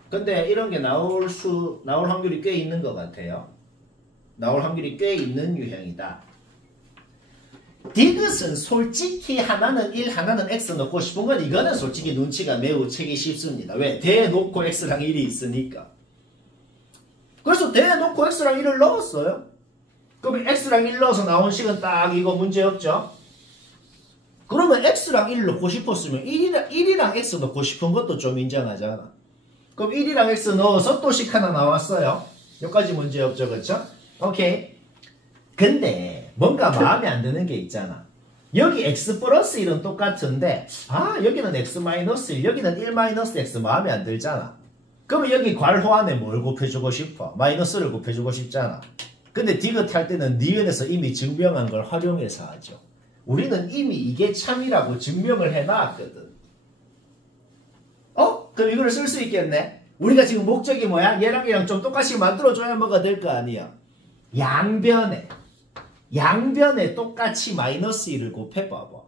근데 이런 게 나올 확률이 꽤 있는 것 같아요. 나올 확률이 꽤 있는 유형이다. 디귿은 솔직히 하나는 1, 하나는 x 넣고 싶은 건 이거는 솔직히 눈치가 매우 채기 쉽습니다. 왜? 대놓고 x랑 1이 있으니까. 그래서 대놓고 x랑 1을 넣었어요. 그럼 x랑 1 넣어서 나온 식은 딱 이거 문제 없죠? 그러면 x랑 1 넣고 싶었으면 1이랑 x 넣고 싶은 것도 좀 인정하잖아. 그럼 1이랑 x 넣어서 또 식 하나 나왔어요. 여기까지 문제 없죠, 그렇죠? 오케이. 근데 뭔가 마음에 안 드는 게 있잖아. 여기 x 플러스 1은 똑같은데 여기는 x 마이너스 1, 여기는 1 마이너스 x 마음에 안 들잖아. 그러면 여기 괄호 안에 뭘 곱해주고 싶어? 마이너스를 곱해주고 싶잖아. 근데 디귿 할 때는 니은에서 이미 증명한 걸 활용해서 하죠. 우리는 이미 이게 참이라고 증명을 해놨거든. 그럼 이거를 쓸 수 있겠네? 우리가 지금 목적이 뭐야? 얘랑 얘랑 좀 똑같이 만들어줘야 뭐가 될 거 아니야. 양변에 똑같이 마이너스 1을 곱해봐봐.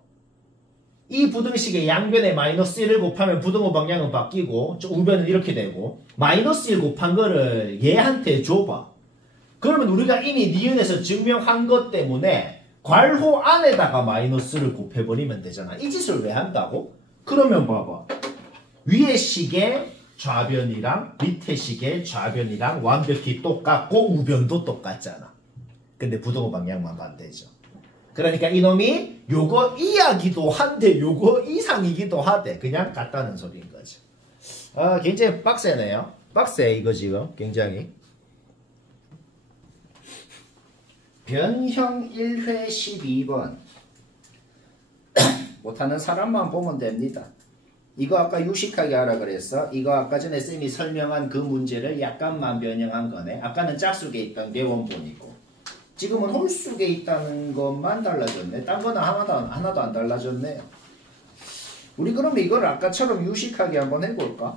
이 부등식의 양변에 마이너스 1을 곱하면 부등호 방향은 바뀌고 우변은 이렇게 되고 마이너스 1 곱한 거를 얘한테 줘봐. 그러면 우리가 이미 니은에서 증명한 것 때문에 괄호 안에다가 마이너스를 곱해버리면 되잖아. 이 짓을 왜 한다고? 그러면 봐봐. 위에 식의 좌변이랑 밑에 식의 좌변이랑 완벽히 똑같고 우변도 똑같잖아. 근데 부등호 방향만 반대죠. 그러니까 이놈이 요거 이야기도 한데 요거 이상이기도 하대. 그냥 같다는 소리인 거죠. 굉장히 빡세네요. 빡세 이거 지금 굉장히. 변형 1회 12번. 못하는 사람만 보면 됩니다. 이거 아까 유식하게 하라 그랬어. 이거 아까 전에 쌤이 설명한 그 문제를 약간만 변형한 거네. 아까는 짝수에 있던 게 원본이고 지금은 홀수에 있다는 것만 달라졌네. 딴 거는 하나도 안 달라졌네요. 우리 그러면 이걸 아까처럼 유식하게 한번 해볼까?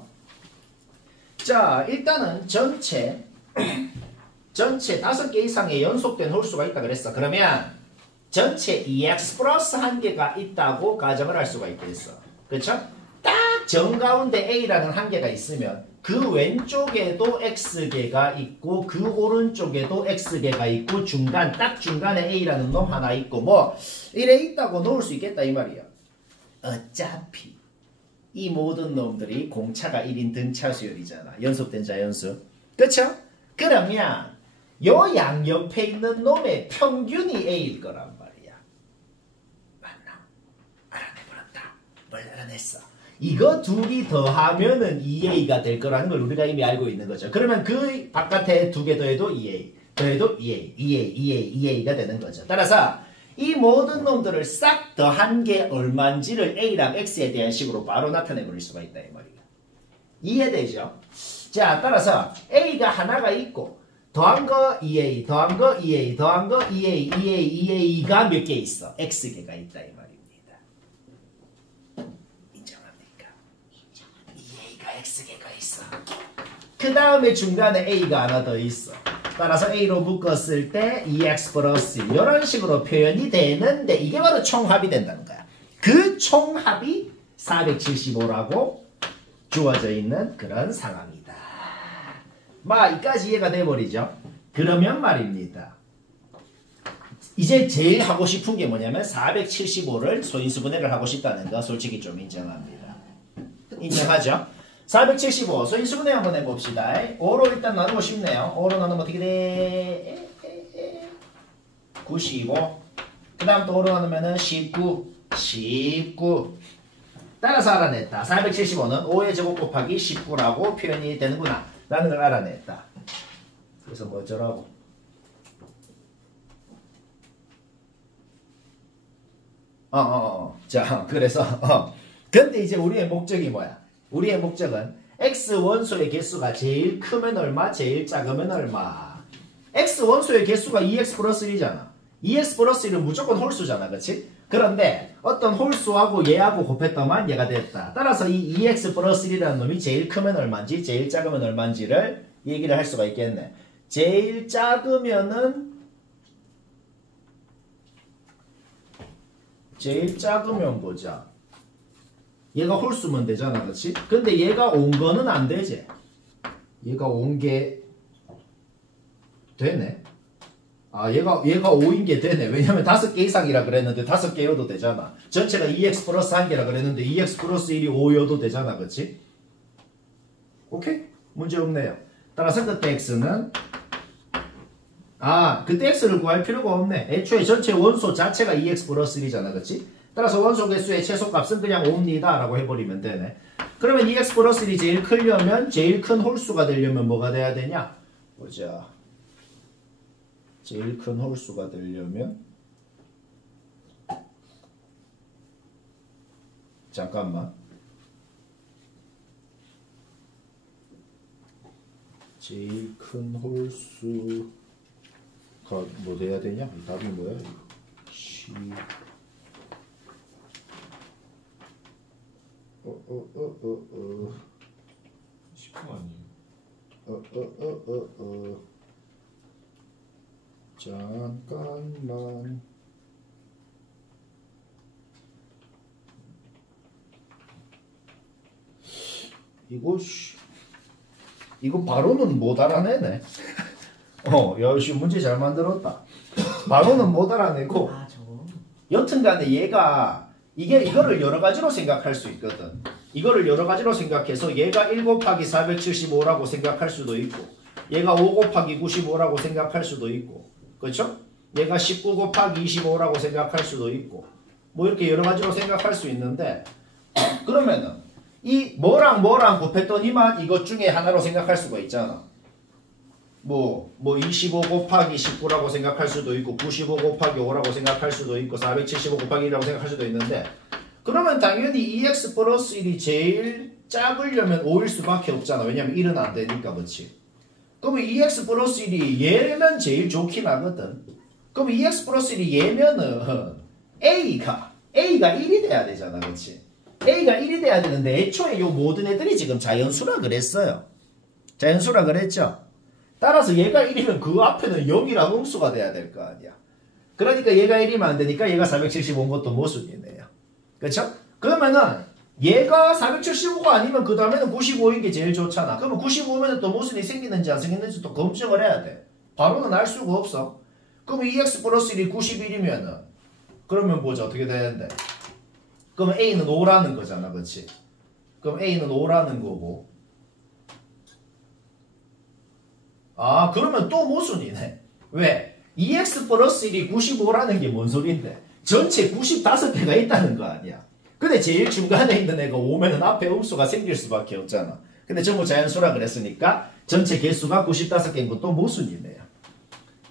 자, 일단은 전체 5개 이상의 연속된 홀수가 있다 그랬어. 그러면 전체 2x 플러스 1개가 있다고 가정을 할 수가 있겠어. 그렇죠? 딱 정가운데 a라는 한 개가 있으면 그 왼쪽에도 x개가 있고 그 오른쪽에도 x개가 있고 딱 중간에 a라는 놈 하나 있고 뭐 이래 있다고 놓을 수 있겠다 이 말이야. 어차피 이 모든 놈들이 공차가 1인 등차수열이잖아. 연속된 자연수. 그쵸? 그러면 요 양옆에 있는 놈의 평균이 a일 거란 말이야. 맞나? 알아내버렸다. 뭘 알아냈어? 이거 둘이 더하면은 2a가 될 거라는 걸 우리가 이미 알고 있는 거죠. 그러면 그 바깥에 두 개 더해도 2a, 더해도 2a가 되는 거죠. 따라서 이 모든 놈들을 싹 더한 게 얼마인지를 a랑 x에 대한 식으로 바로 나타내 버릴 수가 있다 이 말이야. 이해되죠? 자, 따라서 A가 하나가 있고 더한 거 2A, 더한 거 2A, 더한 거 2A, 2A, 2A가 몇 개 있어? X개가 있다 이 말입니다. 인정합니까? 2A가 X개가 있어. 그 다음에 중간에 A가 하나 더 있어. 따라서 A로 묶었을 때 2X 플러스 이런 식으로 표현이 되는데 이게 바로 총합이 된다는 거야. 그 총합이 475라고 주어져 있는 그런 상황이다. 이까지 이해가 돼버리죠. 그러면 말입니다. 이제 제일 하고 싶은 게 뭐냐면 475를 소인수분해를 하고 싶다는 거 솔직히 좀 인정합니다. 인정하죠? 475 소인수분해 한번 해봅시다. 5로 일단 나누고 싶네요. 5로 나누면 어떻게 돼? 95. 그 다음 또 5로 나누면 19. 따라서 알아냈다. 475는 5의 제곱 곱하기 19라고 표현이 되는구나 라는 걸 알아냈다. 그래서 뭐 어쩌라고? 자, 그래서 근데 이제 우리의 목적이 뭐야? 우리의 목적은 x 원소의 개수가 제일 크면 얼마? 제일 작으면 얼마? x 원소의 개수가 2x 플러스 1이잖아. 2x 플러스 1은 무조건 홀수잖아. 그치? 그런데 어떤 홀수하고 얘하고 곱했더만 얘가 됐다. 따라서 이 2x 플러스 1이라는 놈이 제일 크면 얼마인지 제일 작으면 얼마인지를 얘기를 할 수가 있겠네. 제일 작으면 보자. 얘가 홀수면 되잖아. 그치? 근데 얘가 온 거는 안 되지. 얘가 온 게 되네. 얘가 5인 게 되네. 왜냐면 5개 이상이라 그랬는데 5개여도 되잖아. 전체가 2x 플러스 1개라 그랬는데 2x 플러스 1이 5여도 되잖아. 그치? 오케이? 문제 없네요. 따라서 그때 x는 그때 x를 구할 필요가 없네. 애초에 전체 원소 자체가 2x 플러스 1이잖아. 그치? 따라서 원소 개수의 최소값은 그냥 5입니다. 라고 해버리면 되네. 그러면 2x 플러스 1이 제일 크려면 제일 큰 홀수가 되려면 뭐가 돼야 되냐? 보자. 제일 큰 홀수가 되려면 잠깐만. 제일 큰 홀수가 뭐 돼야 되냐? 이 답이 뭐야? 이거. 10호 아니에요? 잠깐만. 이거 바로는 못 알아내네. 역시 문제 잘 만들었다. 바로는 못 알아내고. 여튼간에 얘가 이거를 여러 가지로 생각할 수 있거든. 이거를 여러 가지로 생각해서 얘가 1 곱하기 475라고 생각할 수도 있고, 얘가 5 곱하기 95라고 생각할 수도 있고, 그렇죠? 얘가 19 곱하기 25라고 생각할 수도 있고, 뭐 이렇게 여러 가지로 생각할 수 있는데, 그러면은 이 뭐랑 곱했더니만 이것 중에 하나로 생각할 수가 있잖아. 뭐 25 곱하기 19라고 생각할 수도 있고, 95 곱하기 5라고 생각할 수도 있고, 475 곱하기 1이라고 생각할 수도 있는데, 그러면 당연히 2x 플러스 1이 제일 작으려면 5일 수밖에 없잖아. 왜냐면 1은 안 되니까. 그렇지? 그러면 2x 플러스 1이 얘면 제일 좋긴 하거든. 그럼 2x 플러스 1이 얘면은 A가 1이 돼야 되잖아. 그렇지? A가 1이 돼야 되는데 애초에 요 모든 애들이 지금 자연수라 그랬어요. 자연수라 그랬죠? 따라서 얘가 1이면 그 앞에는 0이랑 음수가 돼야 될 거 아니야. 그러니까 얘가 1이면 안 되니까 얘가 475인 것도 모순이네요. 그렇죠? 그러면은 얘가 475가 아니면 그 다음에는 95인 게 제일 좋잖아. 그러면 95면 또 모순이 생기는지 안 생기는지 또 검증을 해야 돼. 바로는 알 수가 없어. 그러면 2x 플러스 1이 91이면은 그러면 보자. 어떻게 되는데? 그러면 A는 5라는 거잖아. 그렇지? 그럼 A는 5라는 거고. 그러면 또 모순이네. 왜? 2x 플러스 1이 95라는 게 뭔 소린데? 전체 95개가 있다는 거 아니야. 근데 제일 중간에 있는 애가 5면은 앞에 음수가 생길 수밖에 없잖아. 근데 전부 자연수라 그랬으니까 전체 개수가 95개인 것도 모순이네요.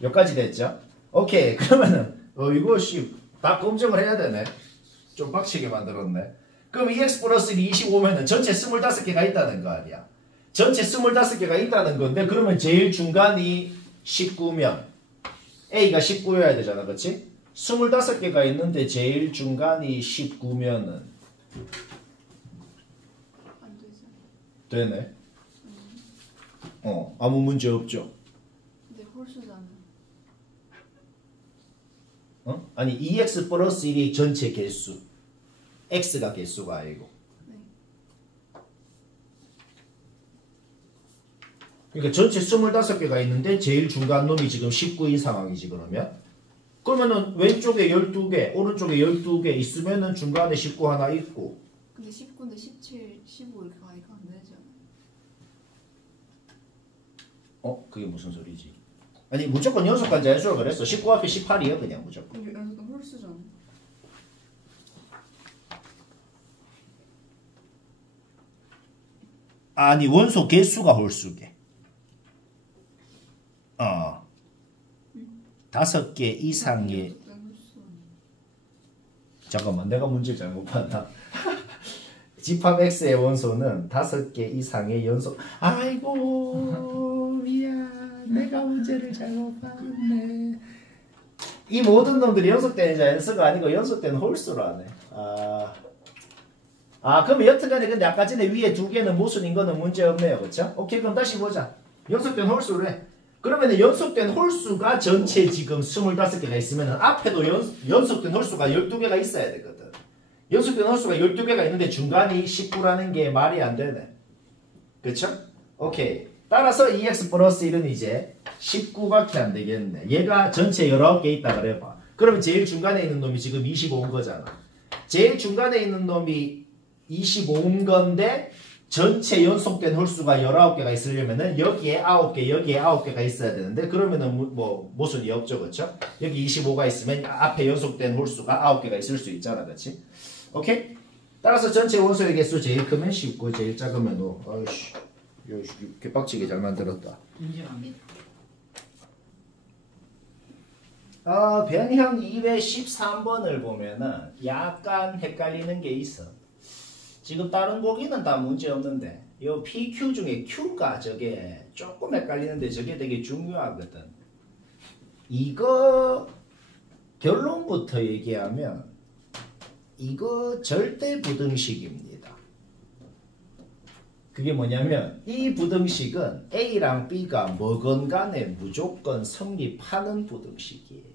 여기까지 됐죠? 오케이. 그러면은 이거 다 검증을 해야 되네. 좀 빡치게 만들었네. 그럼 2x 플러스 1이 25면은 전체 25개가 있다는 거 아니야. 전체 25개가 있다는 건데 그러면 제일 중간이 19면 A가 19여야 되잖아. 그치? 25개가 있는데 제일 중간이 19면은 안 되죠. 되네. 아무 문제 없죠. 근데 홀수잖아. 아니 2x 플러스 1이 전체 개수. x가 개수가 아니고. 네. 그러니까 전체 25개가 있는데 제일 중간 놈이 지금 19인 상황이지 그러면. 그러면은 왼쪽에 12개, 오른쪽에 12개 있으면은 중간에 19 하나 있고. 근데 19인데 17, 15 이렇게 가니까 안 되지 않아요? 그게 무슨 소리지? 아니 무조건 연속한 자연수라 그랬어. 19 앞에 18이야 그냥 무조건. 근데 연속은 홀수잖아. 아니 원소 개수가 홀수게. 5개 이상의 잠깐만 내가 문제를 잘못 봤나? 집합 X의 원소는 5개 이상의 연속. 아이고 미안 내가 문제를 잘못 봤네. 이 모든 놈들이 연속되는 자연수가 아니고 연속되는 홀수라네. 그럼 여튼간에 근데 아까 전에 위에 2개는 모순인 거는 문제 없네요. 그쵸? 오케이 그럼 다시 보자. 연속된 홀수를 해. 그러면 연속된 홀수가 전체 지금 25개가 있으면 앞에도 연속된 홀수가 12개가 있어야 되거든. 연속된 홀수가 12개가 있는데 중간이 19라는 게 말이 안 되네. 그쵸? 오케이. 따라서 2x 플러스 1은 이제 19밖에 안 되겠네. 얘가 전체 19개 있다 그래봐. 그러면 제일 중간에 있는 놈이 지금 25인 거잖아. 제일 중간에 있는 놈이 25인 건데 전체 연속된 홀수가 19개가 있으려면은 여기에 9개, 여기에 9개가 있어야 되는데 그러면은 뭐 모순이 없죠. 그렇죠? 여기 25가 있으면 앞에 연속된 홀수가 9개가 있을 수 있잖아. 그렇지? 오케이? 따라서 전체 원소의 개수 제일 크면 19, 제일 작으면 5. 아이씨. 개빡치게 잘 만들었다. 변형 213번을 보면은 약간 헷갈리는 게 있어. 지금 다른 보기는 다 문제 없는데 요 PQ 중에 Q가 저게 조금 헷갈리는데 저게 되게 중요하거든. 이거 결론부터 얘기하면 이거 절대 부등식입니다. 그게 뭐냐면 이 부등식은 A랑 B가 뭐건 간에 무조건 성립하는 부등식이에요.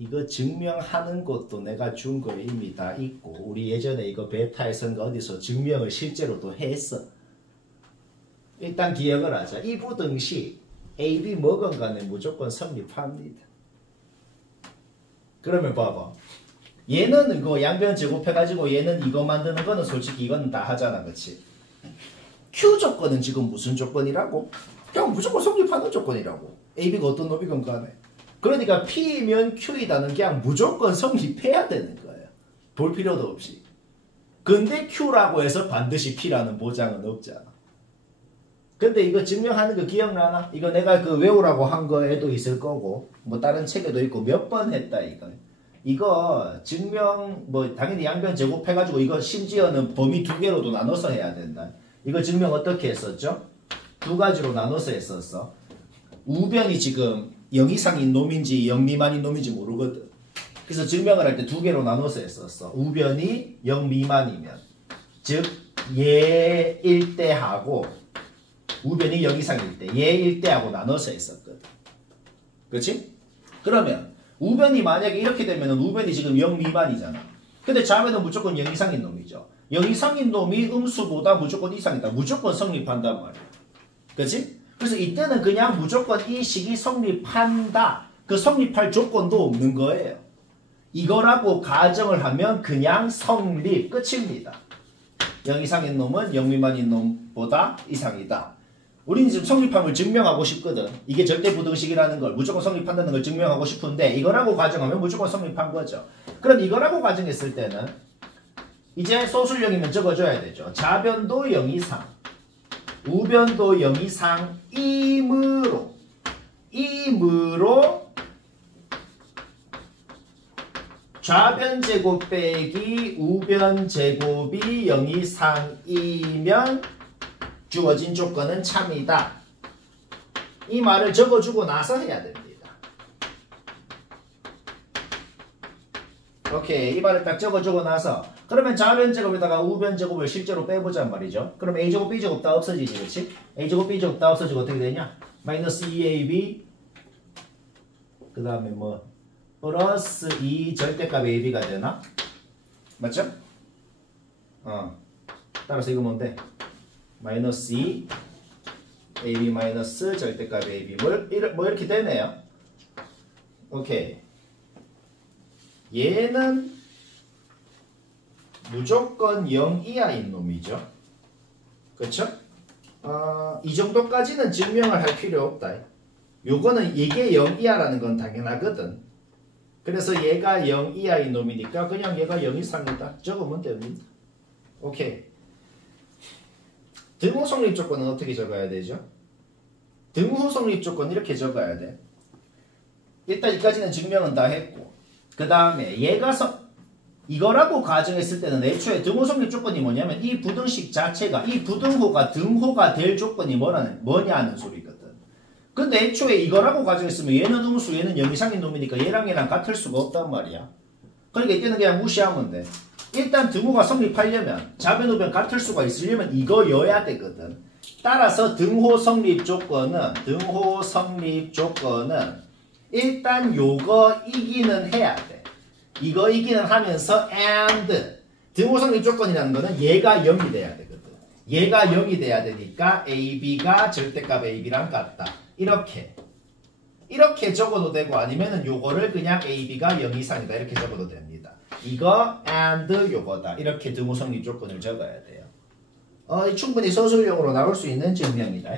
이거 증명하는 것도 내가 준 거 이미 다 있고 우리 예전에 이거 베타에선가 어디서 증명을 실제로도 했어. 일단 기억을 하자. 이 부등식 A, B 뭐건 간에 무조건 성립합니다. 그러면 봐봐. 얘는 이거 양변 제곱해가지고 얘는 이거 만드는 거는 솔직히 이건 다 하잖아. 그치? Q 조건은 지금 무슨 조건이라고? 그냥 무조건 성립하는 조건이라고. A, B가 어떤 놈이건 간에. 그러니까 P면 Q이다는 게 그냥 무조건 성립해야 되는 거예요. 볼 필요도 없이. 근데 Q라고 해서 반드시 P라는 보장은 없잖아. 근데 이거 증명하는 거 기억나나? 이거 내가 그 외우라고 한 거에도 있을 거고 뭐 다른 책에도 있고 몇 번 했다 이거. 이거 증명 뭐 당연히 양변 제곱해가지고 이거 심지어는 범위 2개로도 나눠서 해야 된다. 이거 증명 어떻게 했었죠? 2가지로 나눠서 했었어. 우변이 지금 0 이상인 놈인지 0 미만인 놈인지 모르거든. 그래서 증명을 할 때 2개로 나눠서 했었어. 우변이 0 미만이면 즉 얘 1대하고 우변이 0 이상일 때 얘 1대하고 나눠서 했었거든. 그렇지? 그러면 우변이 만약에 이렇게 되면 우변이 지금 0 미만이잖아. 근데 좌변은 무조건 0 이상인 놈이죠. 0 이상인 놈이 음수보다 무조건 이상이다. 무조건 성립한단 말이야. 그렇지? 그래서 이때는 그냥 무조건 이 식이 성립한다. 그 성립할 조건도 없는 거예요. 이거라고 가정을 하면 그냥 성립 끝입니다. 0 이상인 놈은 0 미만인 놈보다 이상이다. 우리는 지금 성립함을 증명하고 싶거든. 이게 절대 부등식이라는 걸 무조건 성립한다는 걸 증명하고 싶은데 이거라고 가정하면 무조건 성립한 거죠. 그럼 이거라고 가정했을 때는 이제 소수령이면 적어줘야 되죠. 좌변도 0 이상 우변도 0 이상이므로 좌변 제곱 빼기 우변 제곱이 0 이상이면 주어진 조건은 참이다. 이 말을 적어주고 나서 해야 됩니다. 오케이. 이 말을 딱 적어주고 나서 그러면 좌변제곱에다가 우변제곱을 실제로 빼보잔 말이죠. 그럼 a제곱 b제곱 다 없어지지, 그렇지? a제곱 b제곱 다 없어지고 어떻게 되냐? 마이너스 2ab 그 다음에 뭐 플러스 2 절대값 ab가 되나? 맞죠? 따라서 이거 뭔데? 마이너스 2 ab 마이너스 절대값 ab 뭐 이렇게 되네요. 오케이. 얘는 무조건 0 이하인 놈이죠. 그쵸? 이 정도까지는 증명을 할 필요 없다. 요거는 이게 0 이하라는 건 당연하거든. 그래서 얘가 0 이하인 놈이니까 그냥 얘가 0 이상이다. 적으면 됩니다. 오케이. 등호 성립 조건은 어떻게 적어야 되죠? 등호 성립 조건 이렇게 적어야 돼. 일단 여기까지는 증명은 다 했고 그 다음에 얘가 이거라고 가정했을 때는 애초에 등호 성립 조건이 뭐냐면 이 부등식 자체가 이 부등호가 등호가 될 조건이 뭐냐는 소리거든. 근데 애초에 이거라고 가정했으면 얘는 음수 얘는 0 이상인 놈이니까 얘랑 같을 수가 없단 말이야. 그러니까 이때는 그냥 무시하면 돼. 일단 등호가 성립하려면 좌변 우변 같을 수가 있으려면 이거여야 되거든. 따라서 등호 성립 조건은 일단 요거 이기는 해야 돼. 이거 이기는 하면서 and 등호 성립 조건이라는 거는 얘가 0이 돼야 되거든. 얘가 0이 돼야 되니까 ab가 절대값 ab랑 같다. 이렇게 적어도 되고 아니면은 요거를 그냥 ab가 0 이상이다 이렇게 적어도 됩니다. 이거 and 요거다. 이렇게 등호 성립 조건을 적어야 돼요. 충분히 서술형으로 나올 수 있는 증명이다.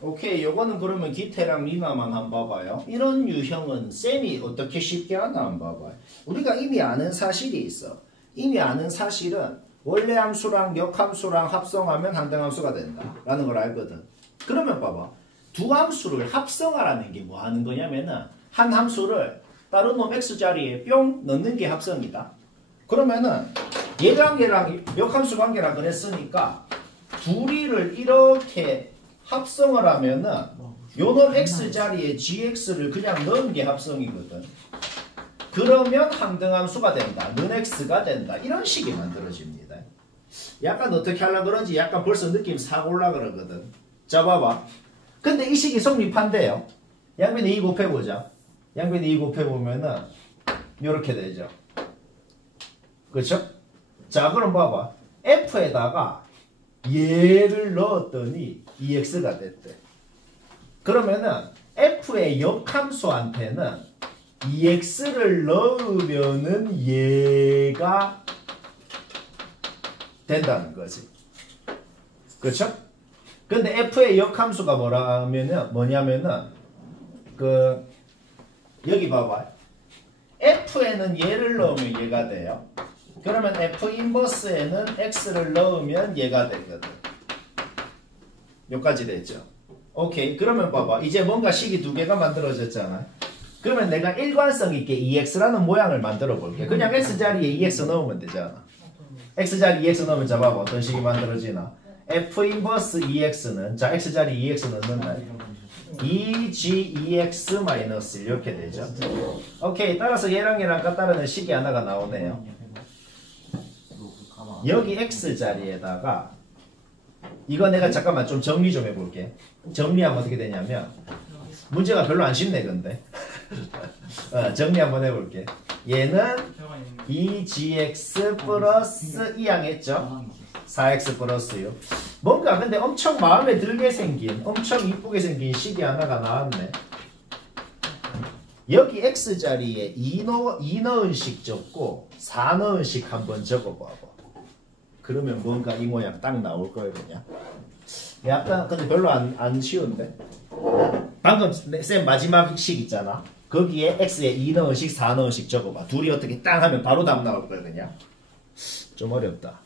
오케이. 요거는 그러면 기태랑 리나만 한번 봐봐요. 이런 유형은 쌤이 어떻게 쉽게 하나 한번 봐봐요. 우리가 이미 아는 사실이 있어. 이미 아는 사실은 원래 함수랑 역함수랑 합성하면 항등함수가 된다 라는 걸 알거든. 그러면 봐봐. 두 함수를 합성하라는 게 뭐 하는 거냐면은 한 함수를 다른 놈 x자리에 뿅 넣는 게 합성이다. 그러면은 얘랑 역함수 관계라 그랬으니까 둘이를 이렇게 합성을 하면은 요놈 x자리에 gx를 그냥 넣은 게 합성이거든. 그러면 항등함수가 된다. 는 x가 된다. 이런 식이 만들어집니다. 약간 어떻게 하려고 그런지 약간 벌써 느낌 싹 올라 그러거든. 자 봐봐. 근데 이 식이 성립한대요. 양변에 2 곱해보자. 양변에 2 곱해보면은 요렇게 되죠. 그렇죠? 자 그럼 봐봐. f에다가 얘를 넣었더니 2x가 됐대. 그러면은 f의 역함수한테는 2x를 넣으면은 얘가 된다는 거지. 그렇죠? 근데 f의 역함수가 뭐냐면은 여기 봐봐. f에는 얘를 넣으면 얘가 돼요. 그러면 f 인버스에는 x를 넣으면 얘가 되거든. 여기까지 됐죠. 오케이. 그러면 봐봐. 이제 뭔가 식이 두 개가 만들어졌잖아. 그러면 내가 일관성 있게 2x라는 모양을 만들어 볼게. 그냥 x자리에 2x 넣으면 되잖아. x자리에 2x 넣으면 자 봐봐. 어떤 식이 만들어지나. f 인버스 2x는 자 x자리에 2x 넣는다. 2g 2x-1 이렇게 되죠. 오케이. 따라서 얘랑 같다라는 식이 하나가 나오네요. 여기 x자리에다가 이거 내가 잠깐만 좀 정리 좀 해볼게. 정리하면 어떻게 되냐면 문제가 별로 안 쉽네 근데. 정리 한번 해볼게. 얘는 2gx 플러스 2항 했죠. 4x 플러스 6. 뭔가 근데 엄청 마음에 들게 생긴 엄청 이쁘게 생긴 식이 하나가 나왔네. 여기 x자리에 2 넣은 식 적고 4 넣은 식 한번 적어봐봐. 그러면 뭔가 이 모양 딱 나올 거예요 그냥. 약간 근데 별로 안 쉬운데. 방금 쌤 마지막 식 있잖아. 거기에 x에 2 넣은 식 4 넣은 식 적어봐. 둘이 어떻게 딱 하면 바로 답 나올 거예요 그냥. 좀 어렵다.